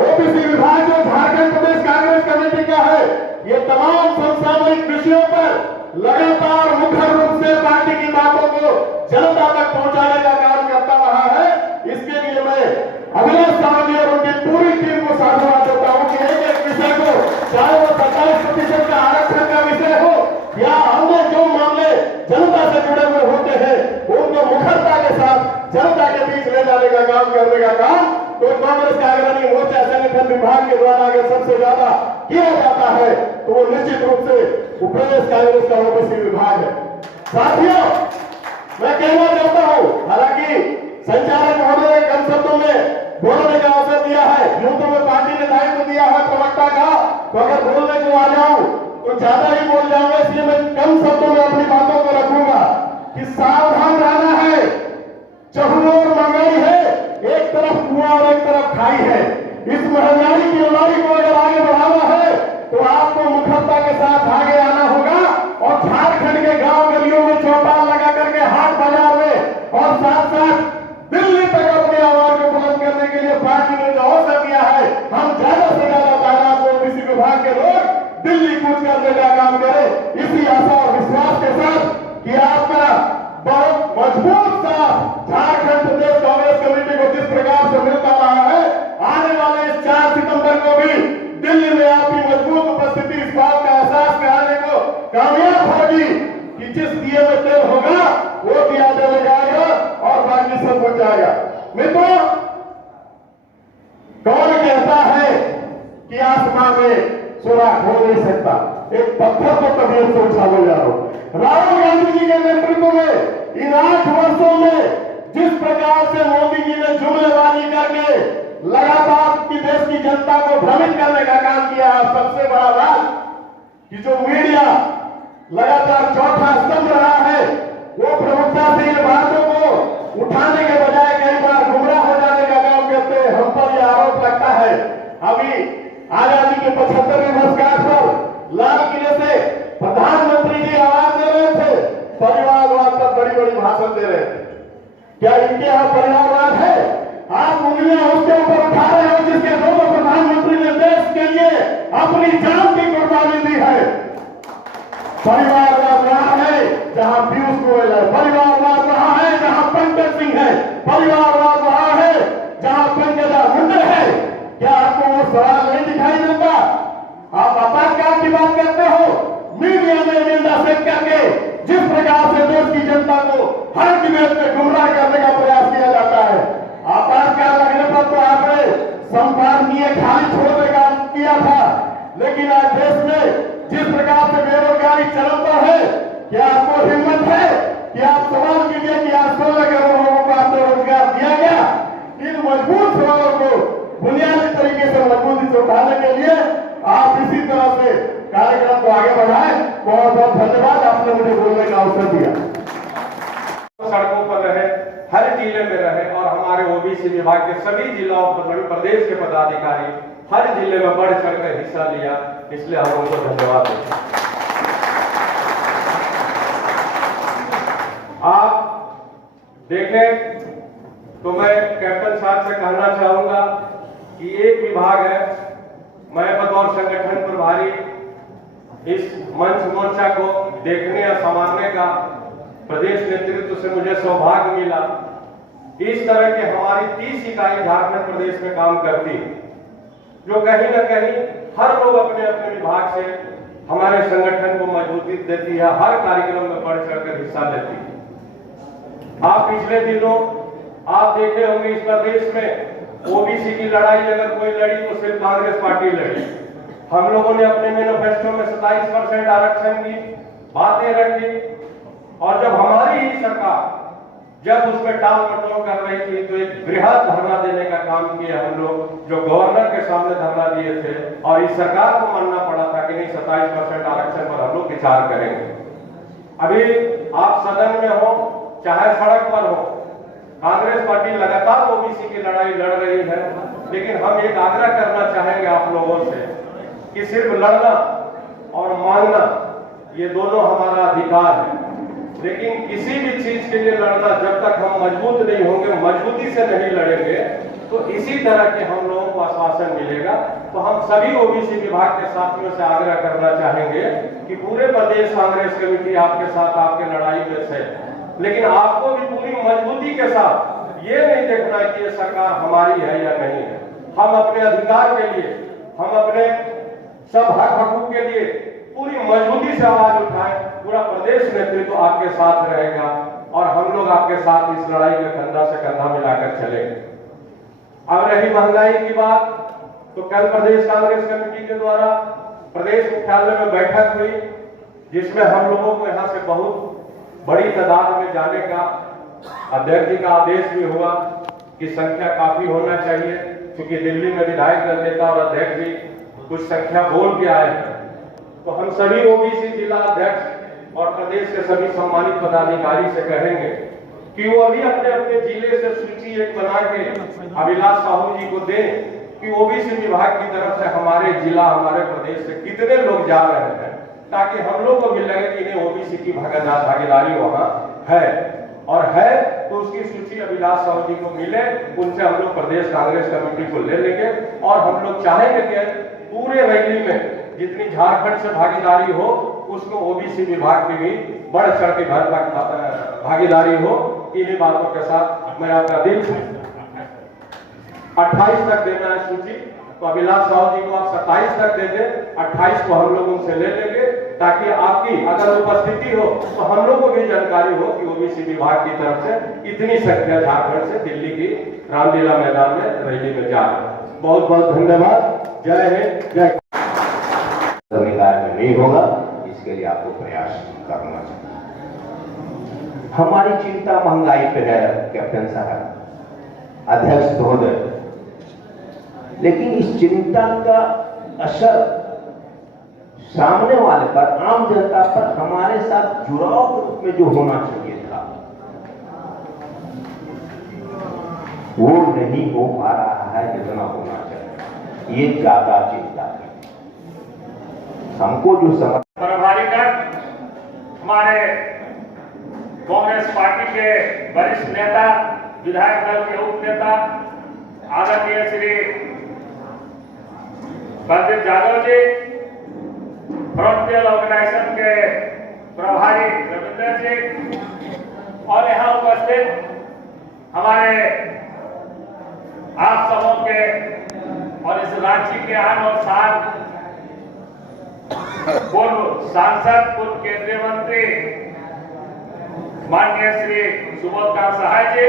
ओबीसी विभाग जो झारखंड प्रदेश कांग्रेस कमेटी का है, ये तमाम समसामयिक विषयों पर लगातार मुखर रूप से पार्टी की बातों को जनता तक पहुंचाने का काम करता रहा है। इसके लिए मैं अभिलाष सावजी और उनकी पूरी टीम को साधुवाद देता हूं कि एक एक विषय को, चाहे वो 50% का आरक्षण का विषय हो या अन्य जो मामले जनता से जुड़े हुए होते हैं, उनको मुखरता के साथ जनता के बीच ले जाने का काम करने का काम तो कांग्रेस का अग्रणी मोर्चा संगठन विभाग के द्वारा अगर सबसे ज्यादा किया जाता है तो वो निश्चित रूप से प्रदेश कांग्रेस का ओबीसी विभाग है। साथियों, मैं कहना चाहता हूं, हालांकि संचालक महोदय ने कम शब्दों में बोलने का अवसर दिया है, यूं तो मैं पार्टी ने दायित्व दिया है प्रवक्ता का, तो अगर बोलने को आ जाऊं तो ज्यादा ही बोल जाऊंगा, इसलिए मैं कम शब्दों में अपनी बातों को रखूंगा कि सावधान रहना है। चहुओर महंगाई है, एक तरफ कुआं और एक तरफ खाई है। इस महंगाई की लड़ाई को अगर आगे बढ़ाना है तो आपको मुखरता के साथ आगे आना होगा, और झारखंड के गांव गलियों में चौपाल लगा करके हाट बाजार में और साथ साथ दिल्ली तक अपनी आवाज को बुलंद करने के लिए पार्टी ने जो अवसर दिया है, हम ज्यादा से ज्यादा तादाद में ओबीसी विभाग के लोग दिल्ली कूच करने का काम करें, इसी आशा और विश्वास के साथ कि आपका बहुत मजबूत साथ झारखंड प्रदेश कांग्रेस कमेटी को जिस प्रकार से मिलता रहा है, आने वाले इस 4 सितंबर को भी दिल्ली में आपकी मजबूत उपस्थिति इस बात का एहसास कराने को कामयाब होगी कि जिस दिए में तेल होगा वो दिया जलेगा और बाकी सब हो जाएगा। मित्रों, कौन कहता है कि आसमान में सुराख हो नहीं सकता? एक पत्थर को तबीयत से उछालो जा रहा। राहुल गांधी जी के नेतृत्व में इन 8 वर्षों में जिस प्रकार से मोदी जी ने जुमलेबाजी करके लगातार की देश की जनता को भ्रमित करने का काम किया है, सबसे बड़ा बात कि जो मीडिया लगातार चौथा स्तंभ रहा है, वो प्रमुखता से इन बातों को उठाने के बजाय कई बार गुमराह हो जाने का काम करते हैं। हम पर यह आरोप लगता है, अभी आजादी के 75वीं वर्षगांठ पर लाल किले से प्रधानमंत्री जी आवाज दे रहे थे, परिवारवाद पर बड़ी बड़ी भाषण दे रहे थे। क्या इनके यहां परिवारवाद है? आप उंगलियां उसके ऊपर उठा रहे हो जिसके दोनों प्रधानमंत्री ने देश के लिए अपनी जान की कुर्बानी दी है। परिवारवाद वहां है जहां पीयूष गोयल है, परिवारवाद वहां है जहां पंकज सिंह है, परिवारवाद वहां है जहां पंकजा मुंडे है। क्या आपको वो सवाल नहीं दिखाई देता? आप आपातकाल की बात करते हो, मीडिया में एजेंडा सेट करके जिस प्रकार से देश की जनता को हर डिबेट में गुमराह करने का प्रयास किया जाता है। आपातकाल लगने पर तो आपने संपादकीय खाली छोड़ने का किया था, लेकिन आज देश में जिस प्रकार से बेरोजगारी चरम पर है, क्या आपको हिम्मत है कि आप सवाल कीजिए कि आज 16 करोड़ लोगों को आपको रोजगार दिया गया? इन मजबूत सवालों को बुनियादी तरीके से मजबूती से उठाने के लिए आप इसी तरह से कार्यक्रम को आगे बढ़ाएं। बहुत बहुत धन्यवाद, आपने मुझे बोलने का अवसर दिया। सड़कों पर रहे, हर जिले में रहे, और हमारे ओबीसी विभाग के सभी जिलों और प्रदेश के पदाधिकारी हर जिले में बढ़ चढ़कर हिस्सा लिया, इसलिए हम उनको धन्यवाद देते हैं। आप देखें तो मैं कैप्टन साहब से कहना चाहूंगा कि एक विभाग है, मैं बतौर संगठन प्रभारी इस मंच मोर्चा को देखने या संभालने का प्रदेश नेतृत्व से मुझे सौभाग्य मिला। इस तरह की हमारी 30 इकाई झारखंड प्रदेश में काम करती है, जो कहीं न कहीं हर लोग अपने अपने विभाग से हमारे संगठन को मजबूती देती है, हर कार्यक्रम में बढ़ चढ़कर हिस्सा लेती है। आप पिछले दिनों आप देखे होंगे इस प्रदेश में ओबीसी की लड़ाई अगर कोई लड़ी तो सिर्फ कांग्रेस पार्टी लड़ी। हम लोगों ने अपने मैनिफेस्टो में 27% आरक्षण की बातें रखी और जब हमारी ही सरकार जब उसमें टाल मटोल कर रही थी तो एक बृहद धरना देने का काम किया हम लोग, जो गवर्नर के सामने धरना दिए थे और इस सरकार को मानना पड़ा था कि नहीं 27% आरक्षण पर हम लोग विचार करेंगे। अभी आप सदन में हो चाहे सड़क पर हो, कांग्रेस पार्टी लगातार ओबीसी की लड़ाई लड़ रही है, लेकिन हम एक आग्रह करना चाहेंगे आप लोगों से कि सिर्फ लड़ना और मांगना ये दोनों हमारा अधिकार है, लेकिन किसी भी चीज के लिए लड़ना जब तक हम मजबूत नहीं होंगे, मजबूती से नहीं लड़ेंगे तो इसी तरह के हम लोगों को आश्वासन मिलेगा। तो हम सभी ओबीसी विभाग के साथियों से आग्रह करना चाहेंगे कि पूरे प्रदेश कांग्रेस कमेटी आपके साथ आपके लड़ाई में है, लेकिन आपको भी पूरी मजबूती के साथ ये नहीं देखना कि ये सरकार हमारी है या नहीं है। हम अपने अधिकार के लिए, हम अपने सब हक हकूक के लिए पूरी मजबूती से आवाज उठाएं। पूरा प्रदेश नेतृत्व आपके साथ रहेगा और हम लोग आपके साथ इस लड़ाई में कंधा से कंधा मिलाकर चलेंगे। अब रही महंगाई की बात, तो कल प्रदेश कांग्रेस कमेटी के द्वारा प्रदेश मुख्यालय में बैठक हुई, जिसमें हम लोगों को यहाँ से बहुत बड़ी तादाद में जाने का अध्यक्ष जी का आदेश भी हुआ कि संख्या काफी होना चाहिए, क्योंकि दिल्ली में विधायक दल नेता और अध्यक्ष जी कुछ संख्या बोल के आए हैं। तो हम सभी ओबीसी जिला अध्यक्ष और प्रदेश के सभी सम्मानित पदाधिकारी से कहेंगे कि वो अभी अपने अपने जिले से सूची एक बना के अभिलाष साहू जी को दें कि ओबीसी विभाग की तरफ से हमारे जिला, हमारे प्रदेश से कितने लोग जा रहे हैं, ताकि हम लोग को भी लगे कि नहीं ओबीसी की भागीदारी वहां है, और है तो उसकी सूची अभिलाष साहू जी को मिले, उनसे हम लोग प्रदेश कांग्रेस कमेटी को ले लेंगे और हम लोग चाहेंगे कि पूरे रैली में जितनी झारखंड से भागीदारी हो उसको ओबीसी विभाग की भी बढ़ चढ़ के भागीदारी हो। इन्हीं बातों के साथ मैं आपका दिल 28 तक देना है सूची, तो अभिलाष साहू जी को आप 27 तक दे दें, 28 को हम लोग उनसे ले लेंगे, ताकि आपकी अगर उपस्थिति हो तो हम लोग को भी जानकारी हो कि ओबीसी विभाग की तरफ से इतनी संख्या झारखंड से दिल्ली की रामलीला मैदान में रैली में जा रहे हैं। बहुत बहुत धन्यवाद। जय हिंद, जय। निकाय में नहीं होगा, इसके लिए आपको प्रयास करना चाहिए। हमारी चिंता महंगाई पे है कैप्टन साहब, अध्यक्ष महोदय, लेकिन इस चिंता का असर सामने वाले पर, आम जनता पर हमारे साथ जुड़ाव के रूप में जो होना चाहिए था वो नहीं हो पा रहा है जितना होना चाहिए। ये ज्यादा चिंता है हमको। जो समझ प्रभारी हमारे कांग्रेस पार्टी के वरिष्ठ नेता, विधायक दल के उप नेता आदरणीय श्री बलदेव यादव जी, फ्रंटियर ऑर्गेनाइजेशन के प्रभारी रविंदर जी, और यहाँ उपस्थित हमारे आप सबों के और इस राज्य के आन और शान पूर्व सांसद, पूर्व केंद्रीय मंत्री माननीय श्री सुबोध कांत सहाय जी,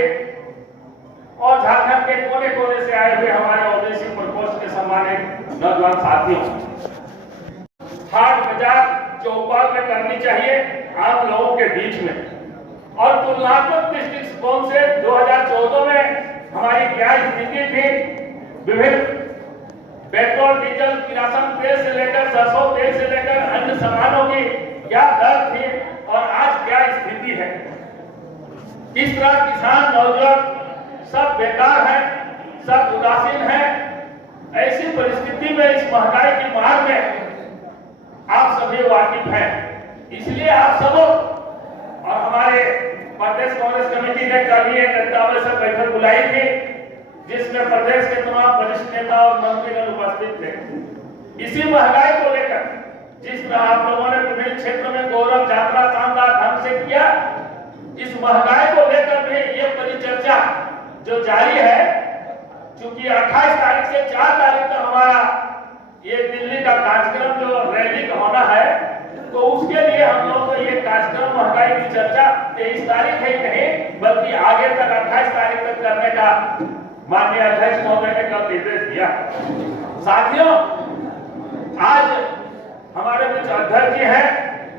और झारखंड के कोने कोने से आए हुए हमारे ओबीसी प्रकोष्ठ के सम्मानित नौजवान साथियों, हाट बाजार चौपाल में करनी चाहिए आम लोगों के बीच में, और तुलनात्मक दृष्टिकोण से 2014 में हमारी क्या स्थिति थी, विभिन्न पेट्रोल डीजल किरासन तेल से लेकर सरसों तेल से लेकर अन्य सामानों की क्या दर थी और आज क्या स्थिति है, किस तरह किसान नौजवान सब बेकार हैं, सब उदासीन हैं। ऐसी परिस्थिति में इस महंगाई की मार में आप सभी वाकिफ हैं, इसलिए आप सब और हमारे प्रदेश कांग्रेस कमेटी ने कल ही एक अत्यावश्यक बैठक बुलाई थी, जिसमें प्रदेश के तमाम वरिष्ठ नेता और मंत्रीगण उपस्थित थे। इसी महंगाई को लेकर जिस तरह आप लोगों ने विभिन्न क्षेत्रों में गौरव यात्रा शानदार ढंग से किया, इस महंगाई को लेकर भी ये परिचर्चा जो जारी है, चूंकि 28 तारीख से 4 तारीख तक हमारा ये दिल्ली का कार्यक्रम जो रैली का होना है, तो उसके लिए हम लोग को ये कार्यक्रम महंगाई की चर्चा 23 तारीख ही नहीं बल्कि आगे तक 28 तारीख तक करने का माननीय अध्यक्ष महोदय ने कल निर्देश दिया। साथियों, आज हमारे कुछ अध्यक्ष जी हैं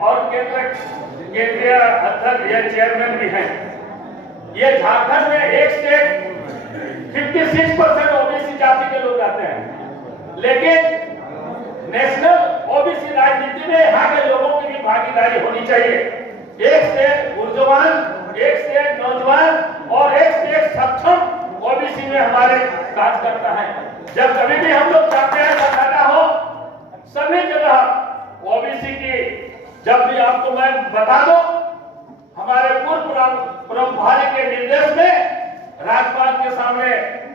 और केंद्रीय अध्यक्ष या चेयरमैन भी हैं। ये झारखंड में एक स्टेट 56% ओबीसी जाति के लोग आते हैं, लेकिन नेशनल ओबीसी राजनीति में यहाँ के लोगों की भी भागीदारी होनी चाहिए। एक से ऊर्जवान, एक से नौजवान और एक से एक सक्षम ओबीसी में हमारे कार्यकर्ता हैं। जब कभी भी हम लोग चाहते हैं बताना हो सभी जगह ओबीसी की, जब भी आपको मैं बता दूं, हमारे पूर्व प्रभारी के निर्देश में राज्यपाल के सामने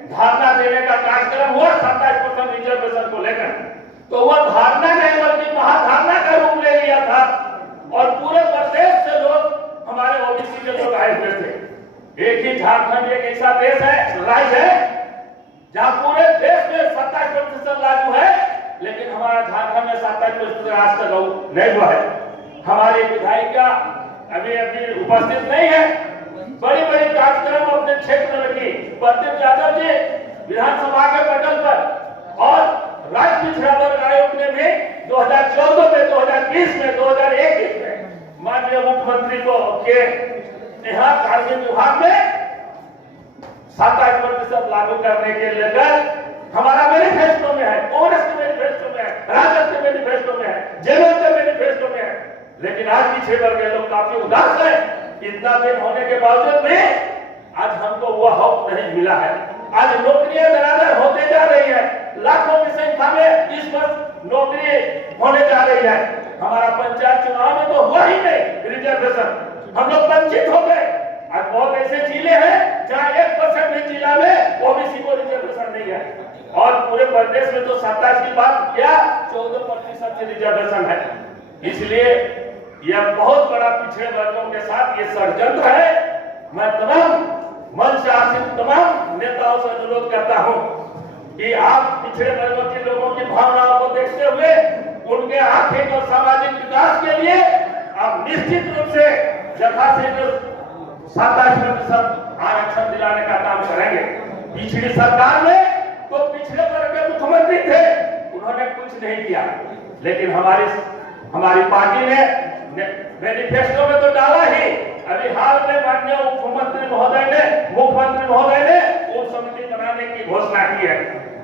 धारणा देने का कार्यक्रम हुआ 27% रिजर्वेशन को लेकर। तो वह धारणा नहीं बल्कि महाधारणा का रूप ले लिया था और पूरे प्रदेश से लोग हमारे ओबीसी के लोग आए हुए थे। एक ही झारखंड एक ऐसा देश है, राज्य है, जहां पूरे देश में 27% लागू है, लेकिन हमारा झारखंड में 27% आज तक नहीं हुआ है। हमारी विधायिका अभी उपस्थित नहीं है, बड़ी बड़ी कार्यक्रम अपने क्षेत्र में की। प्रदीप यादव जी विधानसभा के पटल पर और राज्य पिछड़ा वर्ग आयोग ने भी 2014 में, 2020 में, 2021 में माननीय मुख्यमंत्री को के यहाँ कार्य विभाग में 27% लागू करने के लेकर हमारा मैनिफेस्टो में है, कांग्रेस के मैनिफेस्टो में है, राजद के मैनिफेस्टो में है, जेडीयू के मैनिफेस्टो में है। लेकिन आज पीछे वर्ग के लोग काफी उदास है। इतना दिन होने के बावजूद भी आज हमको वह हक नहीं मिला है। आज नौकरियां दरादर होते जा रही है, लाखों की संख्या में इस वर्ष नौकरी होने जा रही है। हमारा पंचायत चुनाव में तो हुआ ही नहीं रिजर्वेशन, हम लोग वंचित हो गए। आज बहुत ऐसे जिले हैं जहां 1% भी जिला में ओबीसी को रिजर्वेशन नहीं है और पूरे प्रदेश में तो 27 की बात क्या 14% रिजर्वेशन है। इसलिए यह बहुत बड़ा पिछड़े वर्गों के साथ ये षड्यंत्र है। मैं तमाम मंच से आसीन तमाम नेताओं से अनुरोध करता हूं कि आप पिछड़े वर्गों के लोगों की भावनाओं को देखते हुए उनके आर्थिक और सामाजिक विकास के लिए आप निश्चित रूप से यथाशीघ्र 27% आरक्षण दिलाने का काम करेंगे। पिछली सरकार में तो पिछड़े वर्ग के मुख्यमंत्री थे, उन्होंने कुछ नहीं किया, लेकिन हमारी पार्टी ने मैनिफेस्टो में तो डाला ही। अभी हाल में माननीय मुख्यमंत्री महोदय ने उप समिति बनाने की घोषणा की है।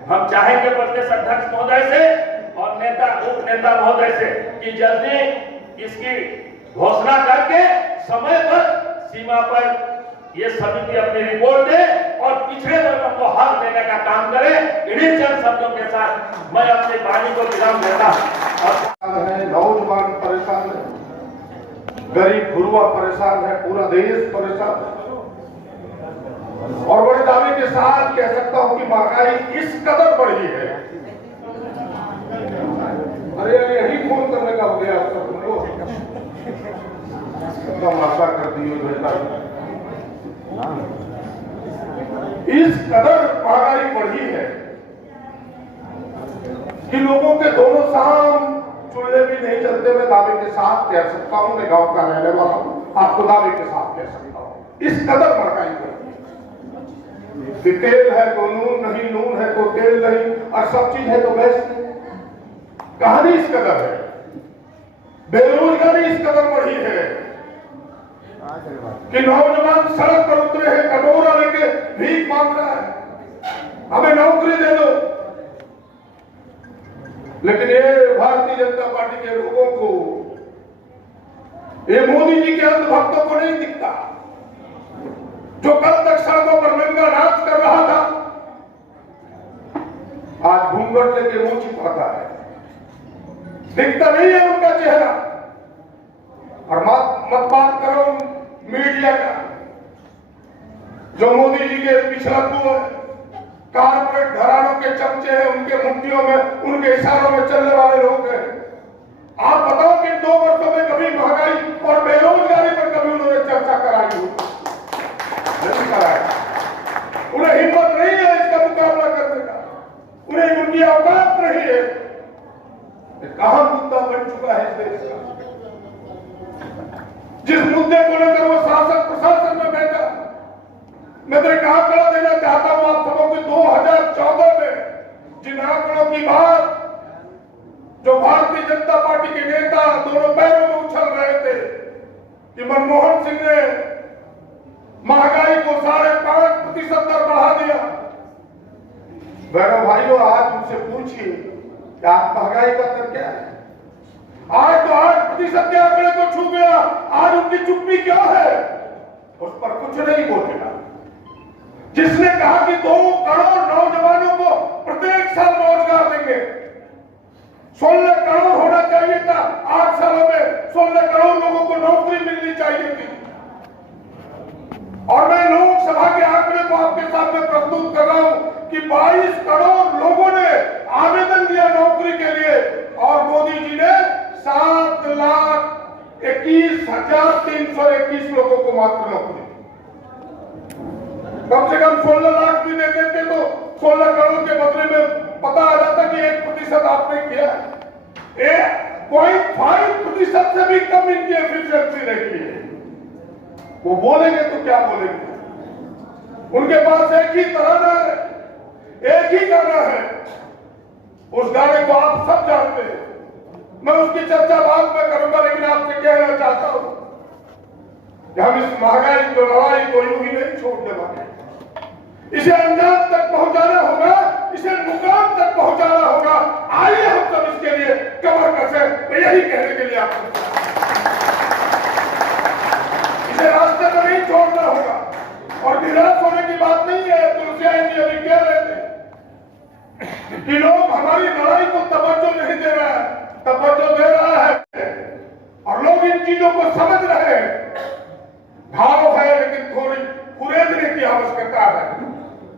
हम चाहेंगे प्रदेश अध्यक्ष महोदय से और उप नेता महोदय से कि जल्दी इसकी घोषणा करके समय पर सीमा पर ये समिति अपनी रिपोर्ट दे और पिछड़े वर्गों को हक देने का काम करे। इन्हीं चंद शब्दों के साथ मैं अपनी वाणी को विराम देता हूँ। नौजवान परेशान है, गरीब गुरुआ परेशान है, पूरा देश परेशान है और बड़े दावे के साथ कह सकता हूं कि महंगाई इस कदर बढ़ी है। अरे यही फोन करने का हो गया तुमको, तमाशा कर दिए बेटा। इस कदर महंगाई बढ़ी है कि लोगों के दोनों शाम चूल्हे भी नहीं चलते। मैं दावे के साथ कह सकता हूं, मैं गांव का रहने वाला हूं, आपको दावे के साथ कह सकता हूं इस कदर महंगाई बढ़ी है कि तेल है तो नून नहीं, नून है तो तेल नहीं, और सब चीज है तो गैस नहीं। कहानी इस कदर है, बेरोजगारी इस कदर बढ़ी है कि नौजवान सड़क पर उतरे हैं, कटोरा लेके भीख मांग रहा है, हमें नौकरी दे दो। लेकिन ये भारतीय जनता पार्टी के लोगों को, ये मोदी जी के अंधभक्तों को नहीं दिखता। जो कल तक सड़कों पर नंगा नाच कर रहा था, आज घूंघट लेके मुंह छिपाता है, दिखता नहीं है उनका चेहरा। और मत बात करो मीडिया का, जो मोदी जी के पिछड़ापू है, कारपोरेट घरानों के चमचे हैं, उनके मुट्ठियों में, उनके इशारों में चलने वाले लोग हैं। आप बताओ कि 2 वर्षों में कभी महंगाई और बेरोजगारी पर कभी उन्होंने चर्चा कराई हो? नहीं कराया। उन्हें हिम्मत नहीं है इसका मुकाबला करने का, उन्हें उनकी औकात नहीं है। कहां मुद्दा बन चुका है इस देश का। मुद्दे को लेकर वो शासन प्रशासन में बैठा। मैं तो एक आंकड़ा देना चाहता हूं आप सबों को। 2014 में जिन आंकड़ों की बात जो भारतीय जनता पार्टी के नेता दोनों पैरों में उछल रहे थे कि मनमोहन सिंह ने महंगाई को 5.5% दर बढ़ा दिया। बहनों भाइयों, आज उनसे पूछिए कि आप महंगाई का दर क्या है? आज तो 8% के आंकड़े को छू गया। आज उनकी चुप्पी क्या है? उस पर कुछ नहीं बोलेगा। जिसने कहा कि 2 करोड़ नौजवानों को प्रत्येक साल रोजगार देंगे, 16 करोड़ होना चाहिए था। 8 सालों में 16 करोड़ लोगों को नौकरी मिलनी चाहिए थी। और मैं लोकसभा के आंकड़े को आपके सामने प्रस्तुत कर रहा हूं कि 22 करोड़ लोगों ने आवेदन दिया नौकरी के लिए और मोदी जी ने 7,21,321 लोगों को मात्र नौकरी दी। कम से कम 16 लाख भी दे देते तो 16 करोड़ के बदले में पता आ जाता कि 1% आपने किया। 0.5% से भी कम इनकी एफिशिएंसी रही है। वो बोलेंगे तो क्या बोलेंगे? उनके पास एक ही तराना है, एक ही गाना है। उस गाने को आप सब जानते हैं। मैं उसकी चर्चा बाद में करूंगा, लेकिन आपसे कहना चाहता हूं कि हम इस महंगाई को, लड़ाई को यूं ही नहीं छोड़ने वाले। इसे अंजाम तक पहुंचाना होगा, इसे मुकाम तक पहुंचाना होगा। आइए हम सब इसके लिए कमर कसे। मैं यही कहने के लिए आपको इसे रास्ते में नहीं छोड़ना होगा। और निराश होने की बात नहीं है। तुलसियाई जी अभी कह रहे थे कि लोग हमारी लड़ाई को तवज्जो नहीं दे रहा है। तवज्जो दे रहा है और लोग इन चीजों को समझ रहे हैं। भाव है, लेकिन थोड़ी कुरेदने की आवश्यकता है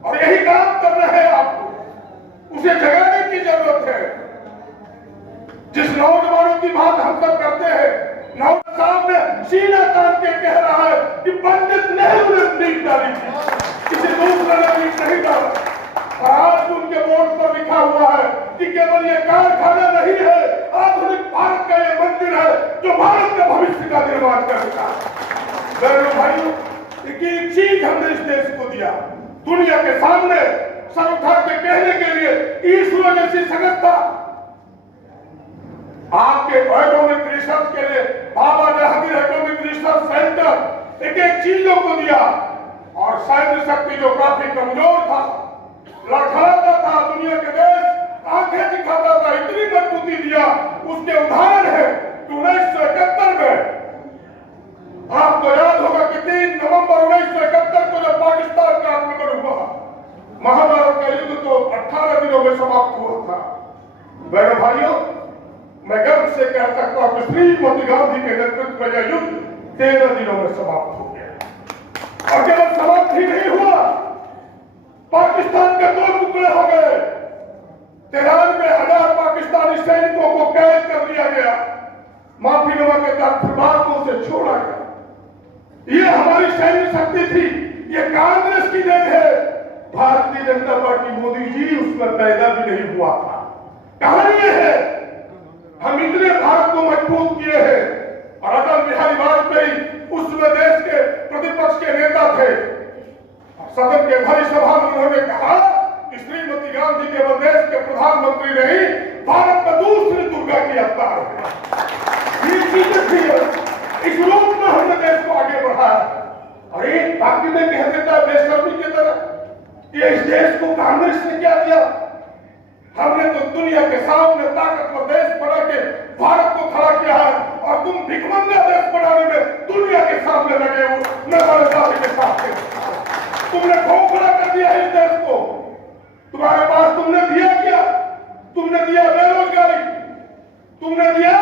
और यही काम करना है आपको। उसे जगाने की जरूरत है। जिस नौजवानों की बात हम सब करते हैं, नौजवान सामने सीना तान के कह रहा है कि पंडित नेहरू ने नींद डाली थी, किसी दूसरे ने नींद नहीं डाला। और आज उनके बोर्ड पर लिखा हुआ है कि केवल ये कारखाना नहीं है, आधुनिक भारत का ये मंदिर है जो भारत के भविष्य का निर्माण करेगा। बहनों भाइयों, एक चीज हमने इस देश को दिया, दुनिया के सामने सर उठा के कहने के लिए, ईश्वर जैसी संस्था आपके एटॉमिक रिसर्च के लिए बाबा जहांगीर एटॉमिक रिसर्च सेंटर एक चीजों को दिया। और सैन्य शक्ति जो काफी कमजोर था, लड़खड़ाता था, दुनिया के देश आंखें दिखाता था, इतनी मजबूती दिया। उसके उदाहरण है कि 1971 में आपको याद होगा कि 3 नवंबर 1971 को जब पाकिस्तान का आक्रमण हुआ, महाभारत का युद्ध तो 18 दिनों में समाप्त हुआ था। बहनों भाइयों, मैं गर्व से कह सकता हूं कि श्रीमती गांधी के नेतृत्व में यह युद्ध 13 दिनों में समाप्त हो गया। और केवल समाप्त ही नहीं हुआ, पाकिस्तान के 2 टुकड़े हो गए। 93,000 पाकिस्तानी सैनिकों को कैद कर दिया गया। माफीनामा के तहत बाद को उसे छोड़ा गया। ये हमारी सैन्य शक्ति थी। ये कांग्रेस की देन है। भारतीय जनता पार्टी, मोदी जी उसमें पैदा भी नहीं हुआ था। कहानी ये है, हम इतने भारत को मजबूत किए हैं। और अटल बिहारी वाजपेयी उसमें देश के प्रतिपक्ष के नेता थे। सदन के भरी सभा में उन्होंने कहा कि श्रीमती गांधी केवल देश के प्रधानमंत्री नहीं, भारत में दूसरी दुर्गा की अवतार है। ये चीजें थी, इस रूप में हमने देश को आगे बढ़ाया। और एक वाक्य में कह देता है बेशर्मी की तरह कि इस देश को कांग्रेस ने क्या किया। हमने तो दुनिया के सामने ताकतवर देश बना के भारत को खड़ा किया है और तुम भिखमंगा देश बनाने में दुनिया के सामने लगे हो। मैं बड़े दावे के साथ तुमने खोखला कर दिया इस देश को। तुम्हारे पास तुमने दिया क्या? तुमने दिया बेरोजगारी, तुमने दिया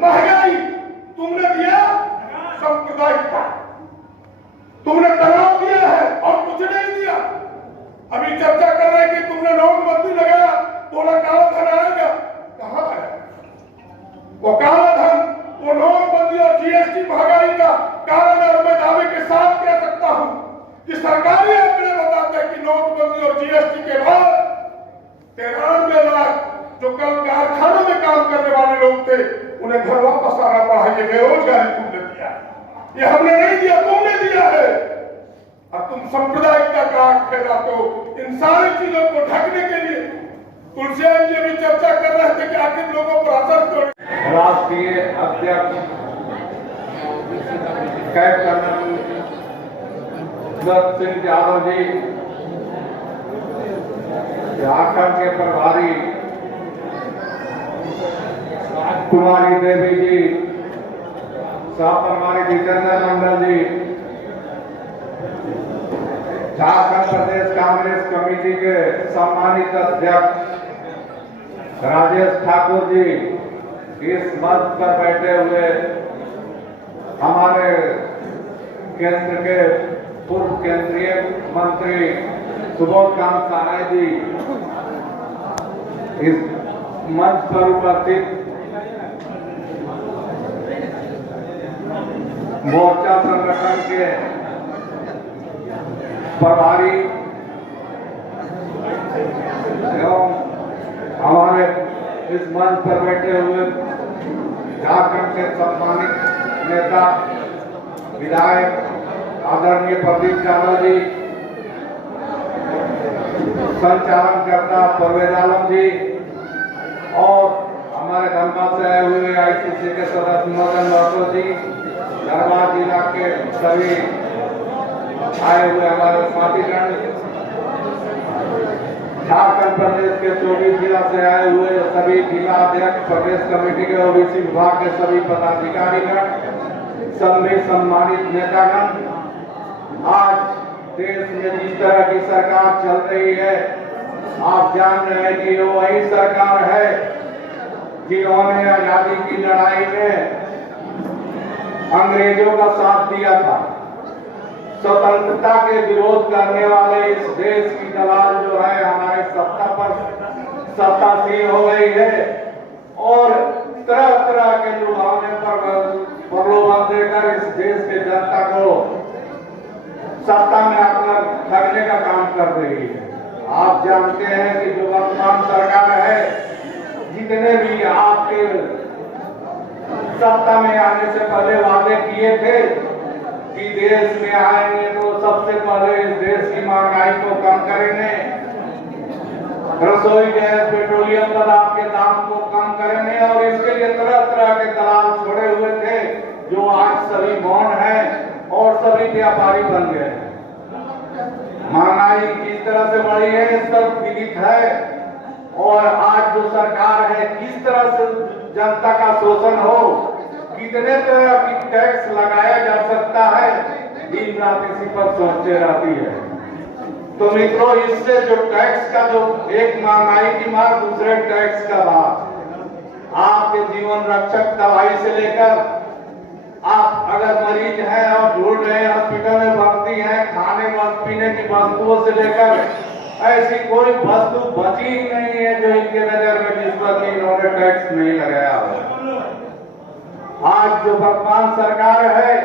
महंगाई, तुमने दिया सांप्रदायिकता, तुमने तनाव दिया है और कुछ नहीं दिया। अभी चर्चा कर रहे हैं कि तुमने नोटबंदी लगाया, थोड़ा काला धन आएगा। कहां आया वो काला धन? वो नोटबंदी और जीएसटी महंगाई का कारण है। और मैं दावे के साथ कह सकता हूं कि सरकारी आंकड़े बताते हैं कि नोटबंदी और जीएसटी के बाद 93 लाख जो कल कारखानों में काम करने वाले लोग थे, उन्हें घर वापस आना पड़ा। ये बेरोजगारी तुमने दिया। ये हमने नहीं दिया, तुमने दिया है। और तुम सांप्रदायिक का काट फैलाते हो इन सारी चीजों को ढकने के लिए। तुलसियान जी भी चर्चा कर रहे थे कि आखिर लोगों पर असर क्यों। राष्ट्रीय अध्यक्ष कैप्टन सिंह यादव जी, झारखंड के प्रभारी कुमारी देवी जी, सह प्रभारी जितेंद्र मंडल जी, झारखंड प्रदेश कांग्रेस कमेटी के सम्मानित अध्यक्ष राजेश ठाकुर जी, इस मंच पर बैठे हुए हमारे केंद्र के पूर्व केंद्रीय मंत्री सुबोध कांत सहाय जी, इस मंच पर उपस्थित मोर्चा संगठन के प्रभारी एवं हमारे इस मंच पर बैठे हुए झारखंड के सम्मानित नेता विधायक आदरणीय प्रदीप यादव जी, संचालनकर्ता परवेज आलम जी और हमारे धनबाद से आए हुए आईसीसी के सदस्य मदन महतो जी, धनबाद जिला के सभी आए हुए हमारे साथीगण, झारखंड प्रदेश के 24 जिला से आए हुए सभी जिला अध्यक्ष, प्रदेश कमेटी के ओबीसी विभाग के सभी पदाधिकारीगण, सभी सम्मानित नेतागण। आज देश में जिस तरह की सरकार चल रही है, आप जान रहे हैं कि ये वही सरकार है जिन्होंने आजादी की लड़ाई में अंग्रेजों का साथ दिया था। स्वतंत्रता के विरोध करने वाले इस देश की दलाल जो है हमारे सत्ता पर सत्तासीन हो गई है और तरह तरह के लुभावने पर प्रलोभन देकर इस देश के जनता को सत्ता में आकर ठगने का काम कर रही है। आप जानते हैं कि जो वर्तमान सरकार है, जितने भी आपके सत्ता में आने से पहले वादे किए थे कि देश में आएंगे तो सबसे पहले इस देश की महंगाई को कम करेंगे, रसोई गैस पेट्रोलियम पदार्थ के दाम को कम करेंगे और इसके लिए तरह तरह के दलाल छोड़े हुए थे जो आज सभी मौन हैं और सभी व्यापारी बन गए हैं। महंगाई किस तरह से बढ़ी है सब विदित है और आज जो सरकार है किस तरह से जनता का शोषण हो, कितने तरह की टैक्स लगाया जा सकता है, दिन रात इसी पर सोचते रहती है। तो मित्रों, इससे जो टैक्स का जो एक महंगाई की मार, दूसरे टैक्स का भार, आपके जीवन रक्षक दवाई से लेकर आप अगर मरीज हैं और ढूंढ रहे हैं हॉस्पिटल में भर्ती हैं, खाने पीने की वस्तुओं से लेकर ऐसी कोई वस्तु बची ही नहीं है जो इनके नजर में जिस पर इन्होंने टैक्स नहीं लगाया हो। आज जो वर्तमान सरकार है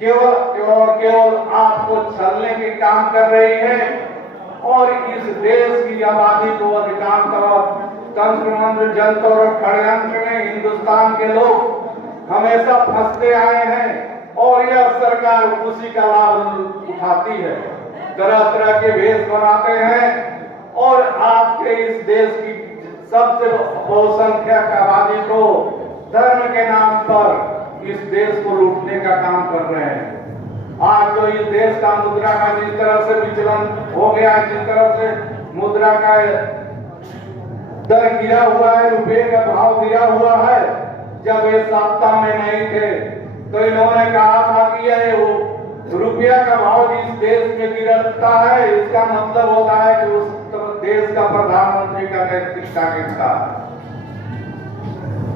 केवल आपको छलने की काम कर रही है और इस देश की आबादी को अधिकांश तंत्र जंत्र और षड्यंत्र में हिंदुस्तान के लोग हमेशा फंसते आए हैं और यह सरकार उसी का लाभ उठाती है। तरह तरह के भेष बनाते हैं और आपके इस देश की सबसे बहुसंख्यक आबादी को धर्म के नाम पर इस देश को लूटने का काम कर रहे हैं। आज जो इस देश का मुद्रा का जिस तरह से विचलन हो गया, जिस तरह से मुद्रा का दर गिरा हुआ है, रुपये का भाव गिरा हुआ है, जब ये सत्ता में नहीं थे तो इन्होंने कहा था कि ये रुपया का भाव जिस देश में गिरता है इसका मतलब होता है कि उस देश का प्रधानमंत्री का नैतिकता गिरता है।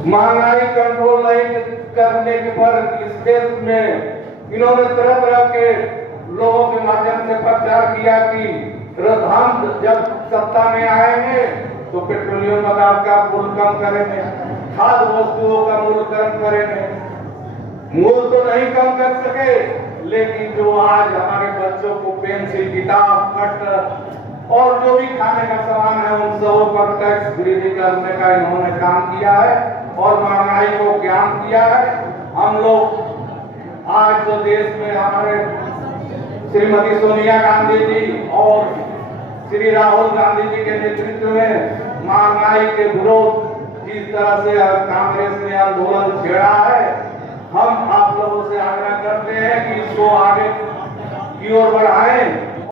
महंगाई कंट्रोल नहीं करने के पर इस देश में इन्होंने तरह तरह के लोगों के माध्यम से प्रचार किया कि हम जब सत्ता में आएंगे तो पेट्रोलियम पदार्थ का मूल्य कम करेंगे, खाद्य वस्तुओं का मूल्य कम करेंगे। मूल्य तो नहीं कम कर सके, लेकिन जो आज हमारे बच्चों को पेंसिल, किताब, कटर और जो भी खाने का सामान है उन सबों पर टैक्स वृद्धि करने का इन्होंने काम किया है और महंगाई को ज्ञान किया है। हम लोग आज देश में हमारे श्रीमती सोनिया गांधी जी और श्री राहुल गांधी जी के नेतृत्व में महंगाई के विरोध जिस तरह से कांग्रेस ने आंदोलन छेड़ा है, हम आप लोगों से आग्रह करते हैं कि इसको आगे की ओर बढ़ाएं